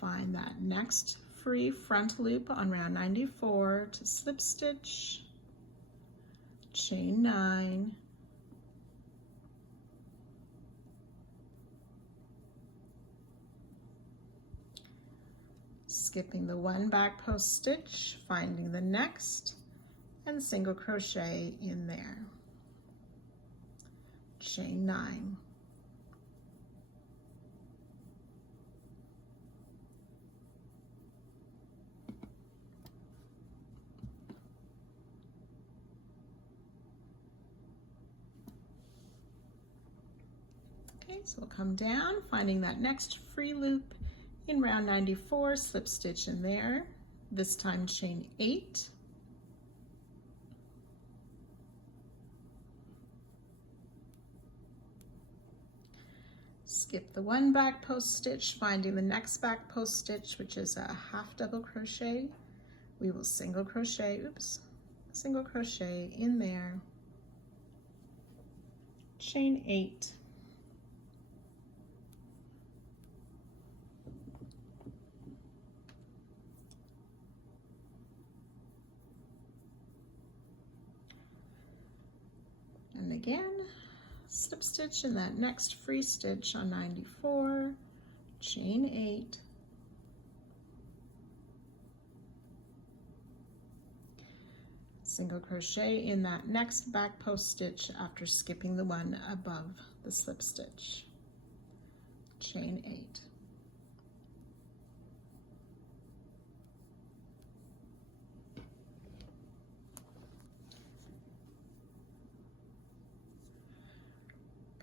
Find that next free front loop on round 94 to slip stitch, chain 9, skipping the one back post stitch, finding the next, and single crochet in there, chain 9. So we'll come down, finding that next free loop in round 94, slip stitch in there, this time chain 8. Skip the one back post stitch, finding the next back post stitch, which is a half double crochet. We will single crochet in there, chain 8. And again, slip stitch in that next free stitch on 94, chain 8, single crochet in that next back post stitch after skipping the one above the slip stitch. Chain 8.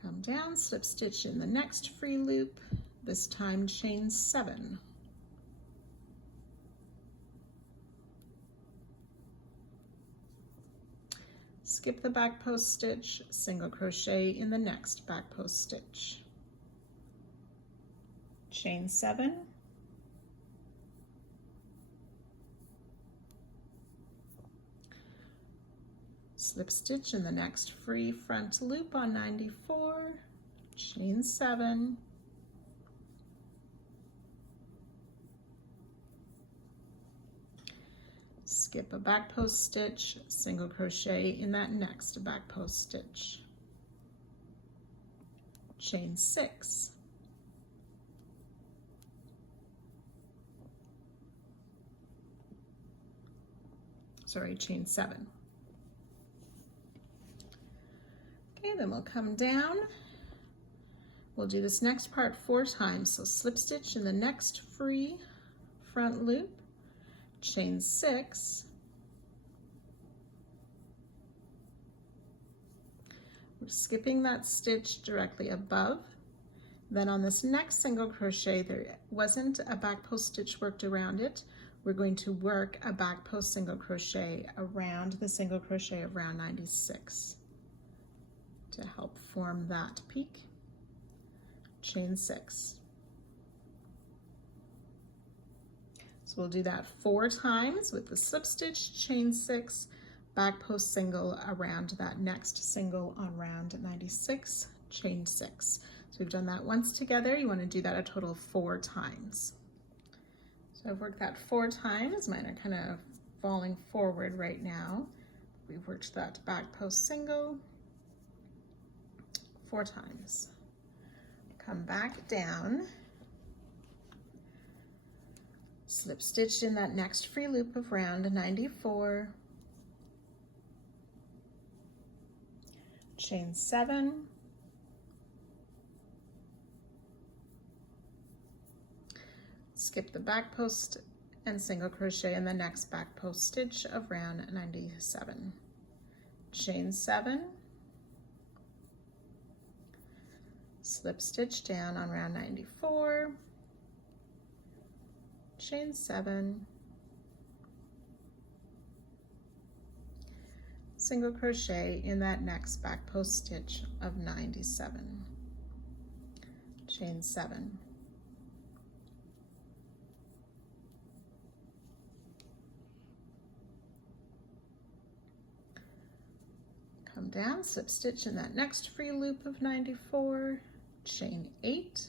Come down, slip stitch in the next free loop, this time chain 7. Skip the back post stitch, single crochet in the next back post stitch. Chain 7. Slip stitch in the next free front loop on 94, chain 7. Skip a back post stitch, single crochet in that next back post stitch. Chain 6. Chain 7. Okay, then we'll come down. We'll do this next part 4 times. So slip stitch in the next free front loop, chain 6. We're skipping that stitch directly above. Then on this next single crochet, there wasn't a back post stitch worked around it. We're going to work a back post single crochet around the single crochet of round 96 to help form that peak. Chain 6. So we'll do that 4 times with the slip stitch, chain 6, back post single around that next single on round 96, chain 6. So we've done that once together. You want to do that a total of 4 times. So I've worked that 4 times. Mine are kind of falling forward right now. We've worked that back post single 4 times. Come back down, slip stitch in that next free loop of round 94, chain 7, skip the back post and single crochet in the next back post stitch of round 97, chain 7, slip stitch down on round 94, chain 7, single crochet in that next back post stitch of 97, chain 7. Come down, slip stitch in that next free loop of 94, chain 8,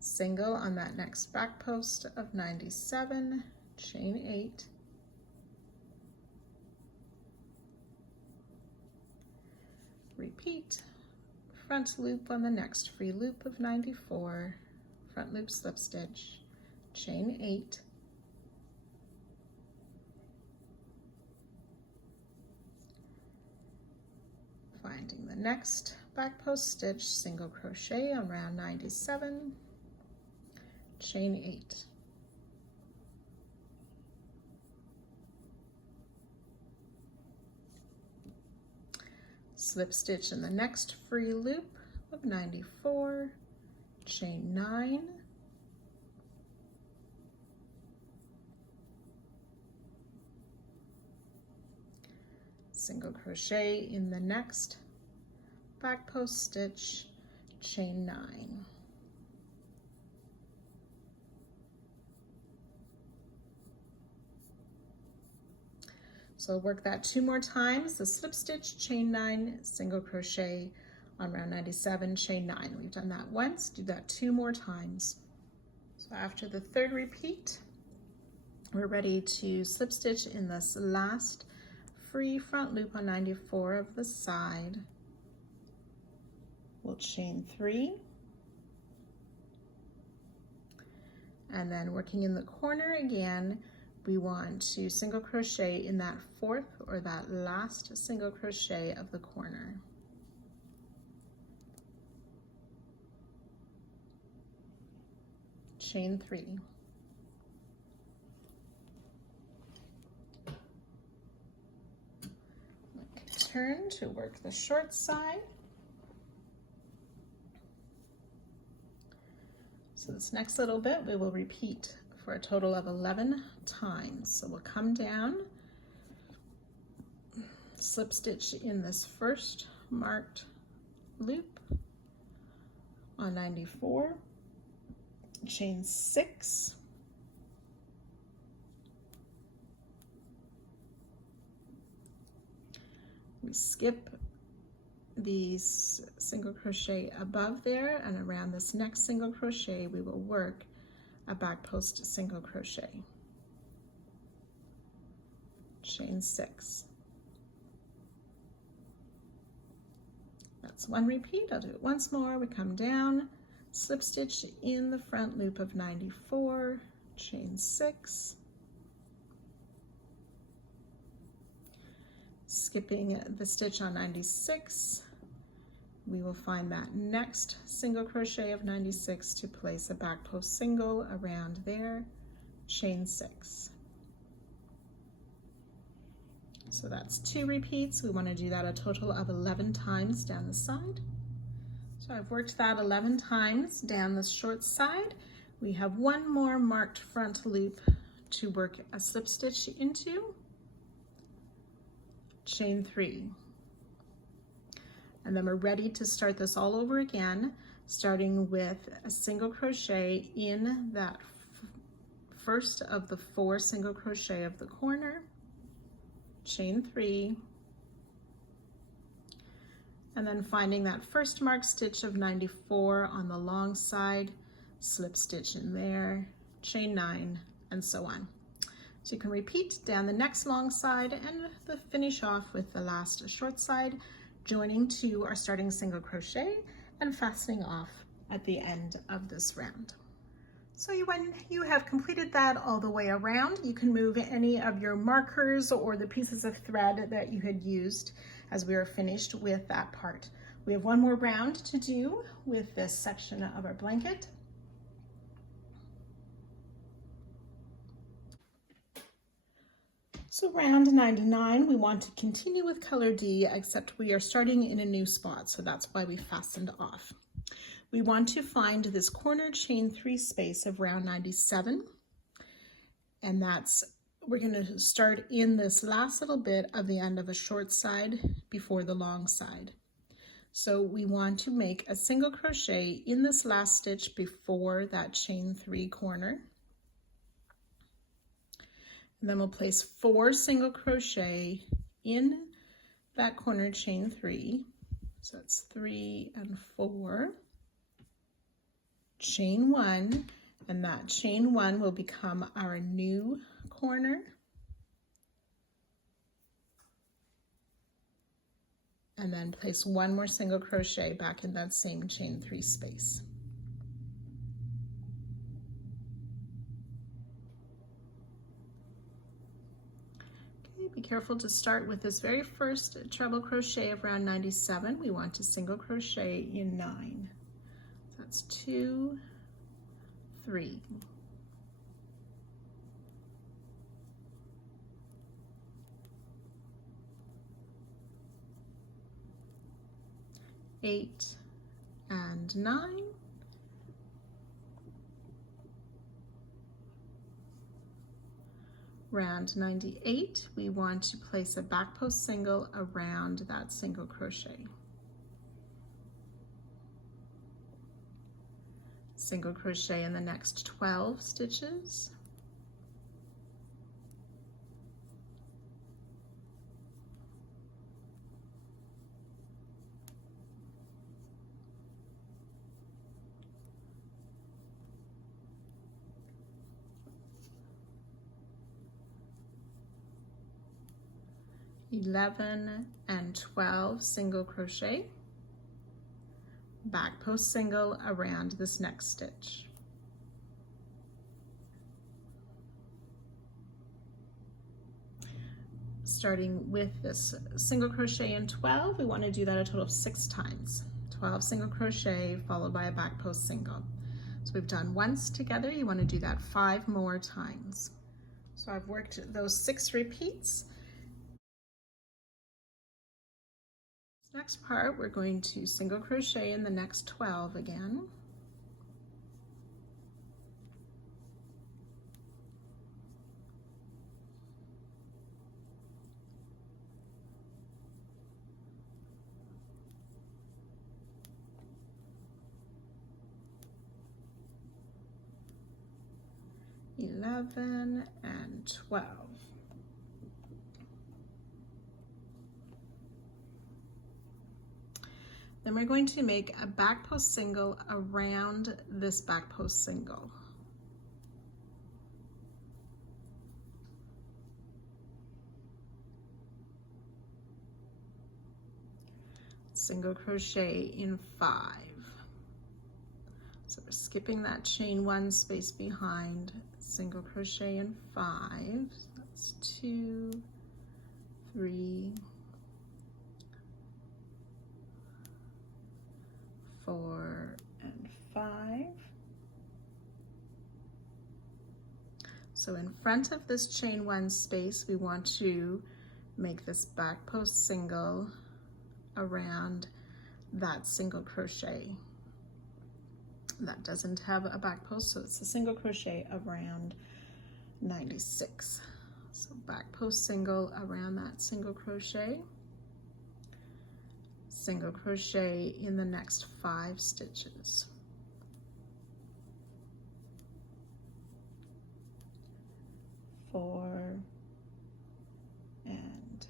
single on that next back post of 97, chain 8, repeat, front loop on the next free loop of 94, front loop slip stitch, chain 8, finding the next back post stitch, single crochet on round 97, chain 8. Slip stitch in the next free loop of 94, chain 9, single crochet in the next back post stitch, chain 9. So work that 2 more times, the slip stitch, chain 9, single crochet on round 97, chain 9. We've done that once, do that 2 more times. So after the 3rd repeat, we're ready to slip stitch in this last free front loop on 94 of the side, we'll chain 3, and then working in the corner again, we want to single crochet in that 4th or that last single crochet of the corner. Chain 3. Turn to work the short side. So this next little bit we will repeat for a total of 11 times. So we'll come down, slip stitch in this first marked loop on 94, chain 6, we skip these single crochet above there, and around this next single crochet we will work a back post single crochet, chain 6. That's one repeat. I'll do it once more. We come down, slip stitch in the front loop of 94, chain 6, skipping the stitch on 96, we will find that next single crochet of 96 to place a back post single around there, chain 6. So that's 2 repeats. We want to do that a total of 11 times down the side. So I've worked that 11 times down the short side. We have one more marked front loop to work a slip stitch into, chain 3. And then we're ready to start this all over again, starting with a single crochet in that first of the 4 single crochet of the corner, chain 3, and then finding that first marked stitch of 94 on the long side, slip stitch in there, chain 9, and so on. So you can repeat down the next long side and finish off with the last short side, joining to our starting single crochet and fastening off at the end of this round. So when you have completed that all the way around, you can move any of your markers or the pieces of thread that you had used as we are finished with that part. We have one more round to do with this section of our blanket. So round 99, we want to continue with color D, except we are starting in a new spot, so that's why we fastened off. We want to find this corner chain 3 space of round 97, and we're going to start in this last little bit of the end of a short side before the long side. So we want to make a single crochet in this last stitch before that chain 3 corner. And then we'll place 4 single crochet in that corner chain 3. So it's 3 and 4. Chain 1, and that chain 1 will become our new corner. And then place 1 more single crochet back in that same chain 3 space. Be careful to start with this very first treble crochet of round 97. We want to single crochet in 9. That's 2, 3. Eight and 9. Round 98, we want to place a back post single around that single crochet. Single crochet in the next 12 stitches. (11) and 12 single crochet, back post single around this next stitch. Starting with this single crochet in 12, we want to do that a total of 6 times. 12 single crochet followed by a back post single. So we've done once together, you want to do that 5 more times. So I've worked those 6 repeats. Next part, we're going to single crochet in the next 12 again. $11 and $12. Then we're going to make a back post single around this back post single. Single crochet in 5. So we're skipping that chain 1 space behind, single crochet in 5. That's 2, 3, 4, and 5. So in front of this chain 1 space, we want to make this back post single around that single crochet. That doesn't have a back post, so it's a single crochet around 96. So back post single around that single crochet, single crochet in the next 5 stitches. Four and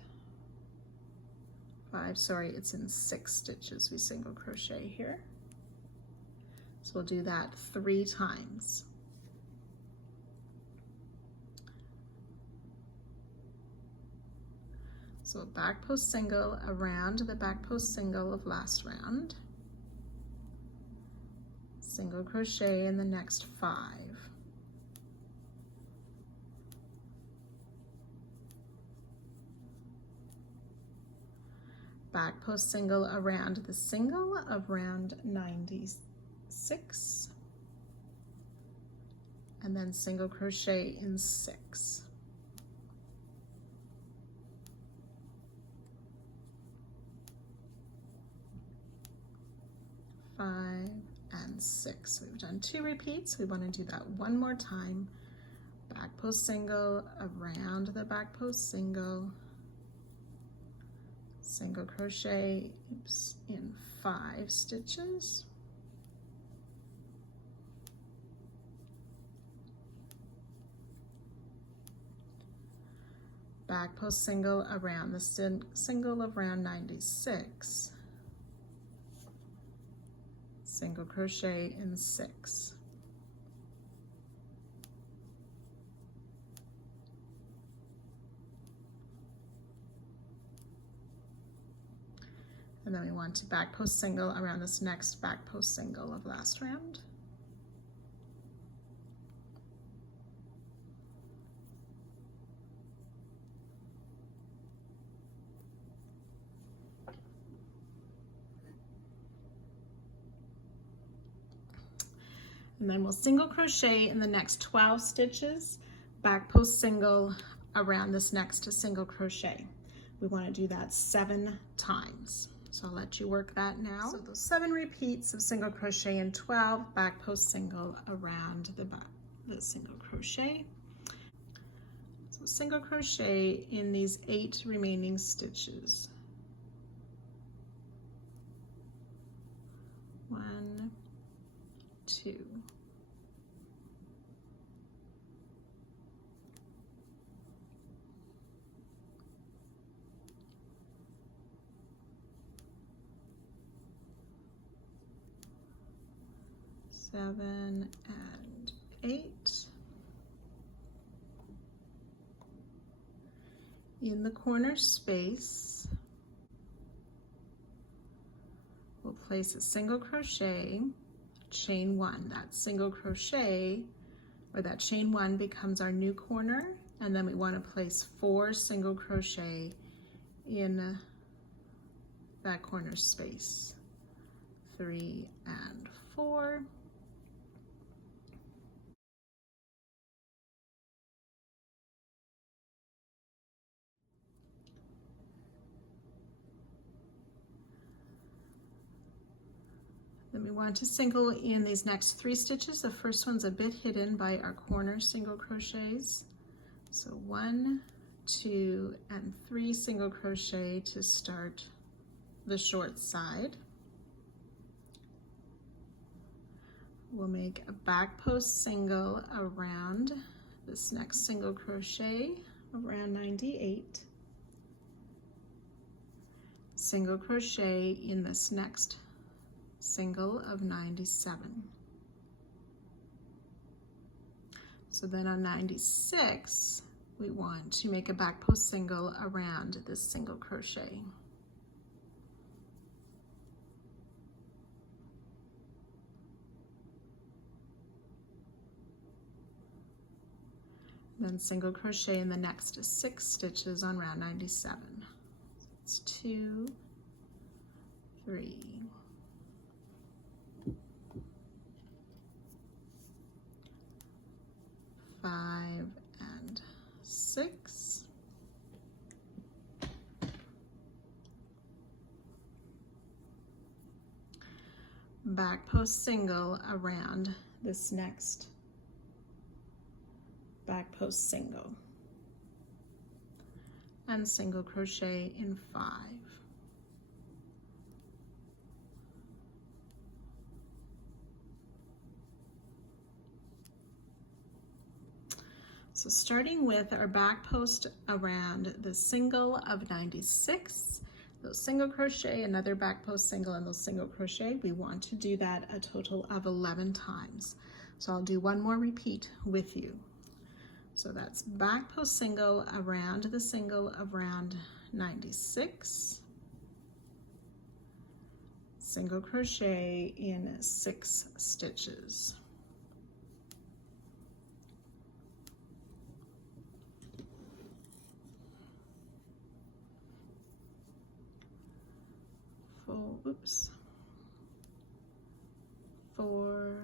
5, sorry, it's in 6 stitches we single crochet here. So we'll do that 3 times. So back post single around the back post single of last round, single crochet in the next 5. Back post single around the single of round 96, and then single crochet in 6. Five and 6. We've done 2 repeats. We want to do that 1 more time. Back post single around the back post single, single crochet in 5 stitches, back post single around the single of round 96, single crochet in 6. And then we want to back post single around this next back post single of last round. And then we'll single crochet in the next 12 stitches, back post single around this next single crochet. We want to do that 7 times. So I'll let you work that now. So those 7 repeats of single crochet in 12, back post single around the single crochet. So single crochet in these 8 remaining stitches. 1, 2. 7 and 8. In the corner space, we'll place a single crochet, chain one. That single crochet, or that chain one, becomes our new corner, and then we want to place 4 single crochet in that corner space. 3 and 4. Then we want to single in these next 3 stitches. The first one's a bit hidden by our corner single crochets. So 1, 2, and 3 single crochet to start the short side. We'll make a back post single around this next single crochet around 98. Single crochet in this next single of 97. So then on 96, we want to make a back post single around this single crochet. Then single crochet in the next 6 stitches on round 97. It's 2, 3, 5, and 6. Back post single around this next back post single, and single crochet in 5. So starting with our back post around the single of 96, those single crochet, another back post single, and those single crochet, we want to do that a total of 11 times. So I'll do one more repeat with you. So that's back post single around the single of round 96, single crochet in 6 stitches. Oops, 4,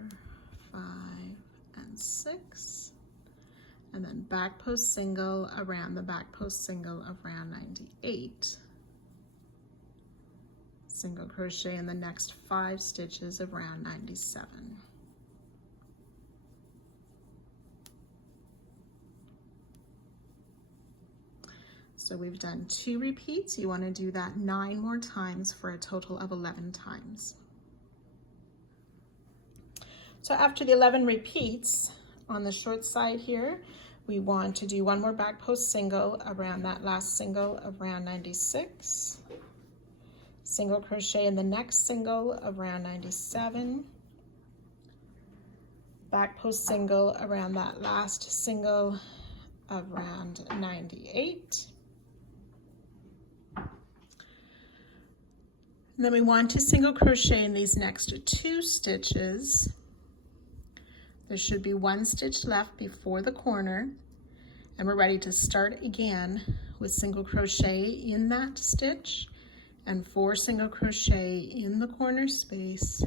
5, and 6, and then back post single around the back post single of round 98, single crochet in the next 5 stitches of round 97. So we've done 2 repeats. You want to do that 9 more times for a total of 11 times. So after the 11 repeats on the short side here, we want to do one more back post single around that last single of round 96, single crochet in the next single of round 97, back post single around that last single of round 98. And then we want to single crochet in these next 2 stitches. There should be 1 stitch left before the corner, and we're ready to start again with single crochet in that stitch and 4 single crochet in the corner space,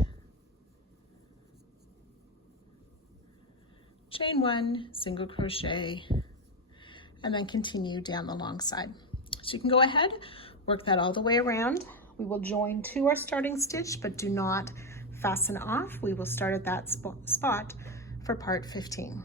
chain 1, single crochet, and then continue down the long side. So you can go ahead, work that all the way around. We will join to our starting stitch, but do not fasten off. We will start at that spot for part 15.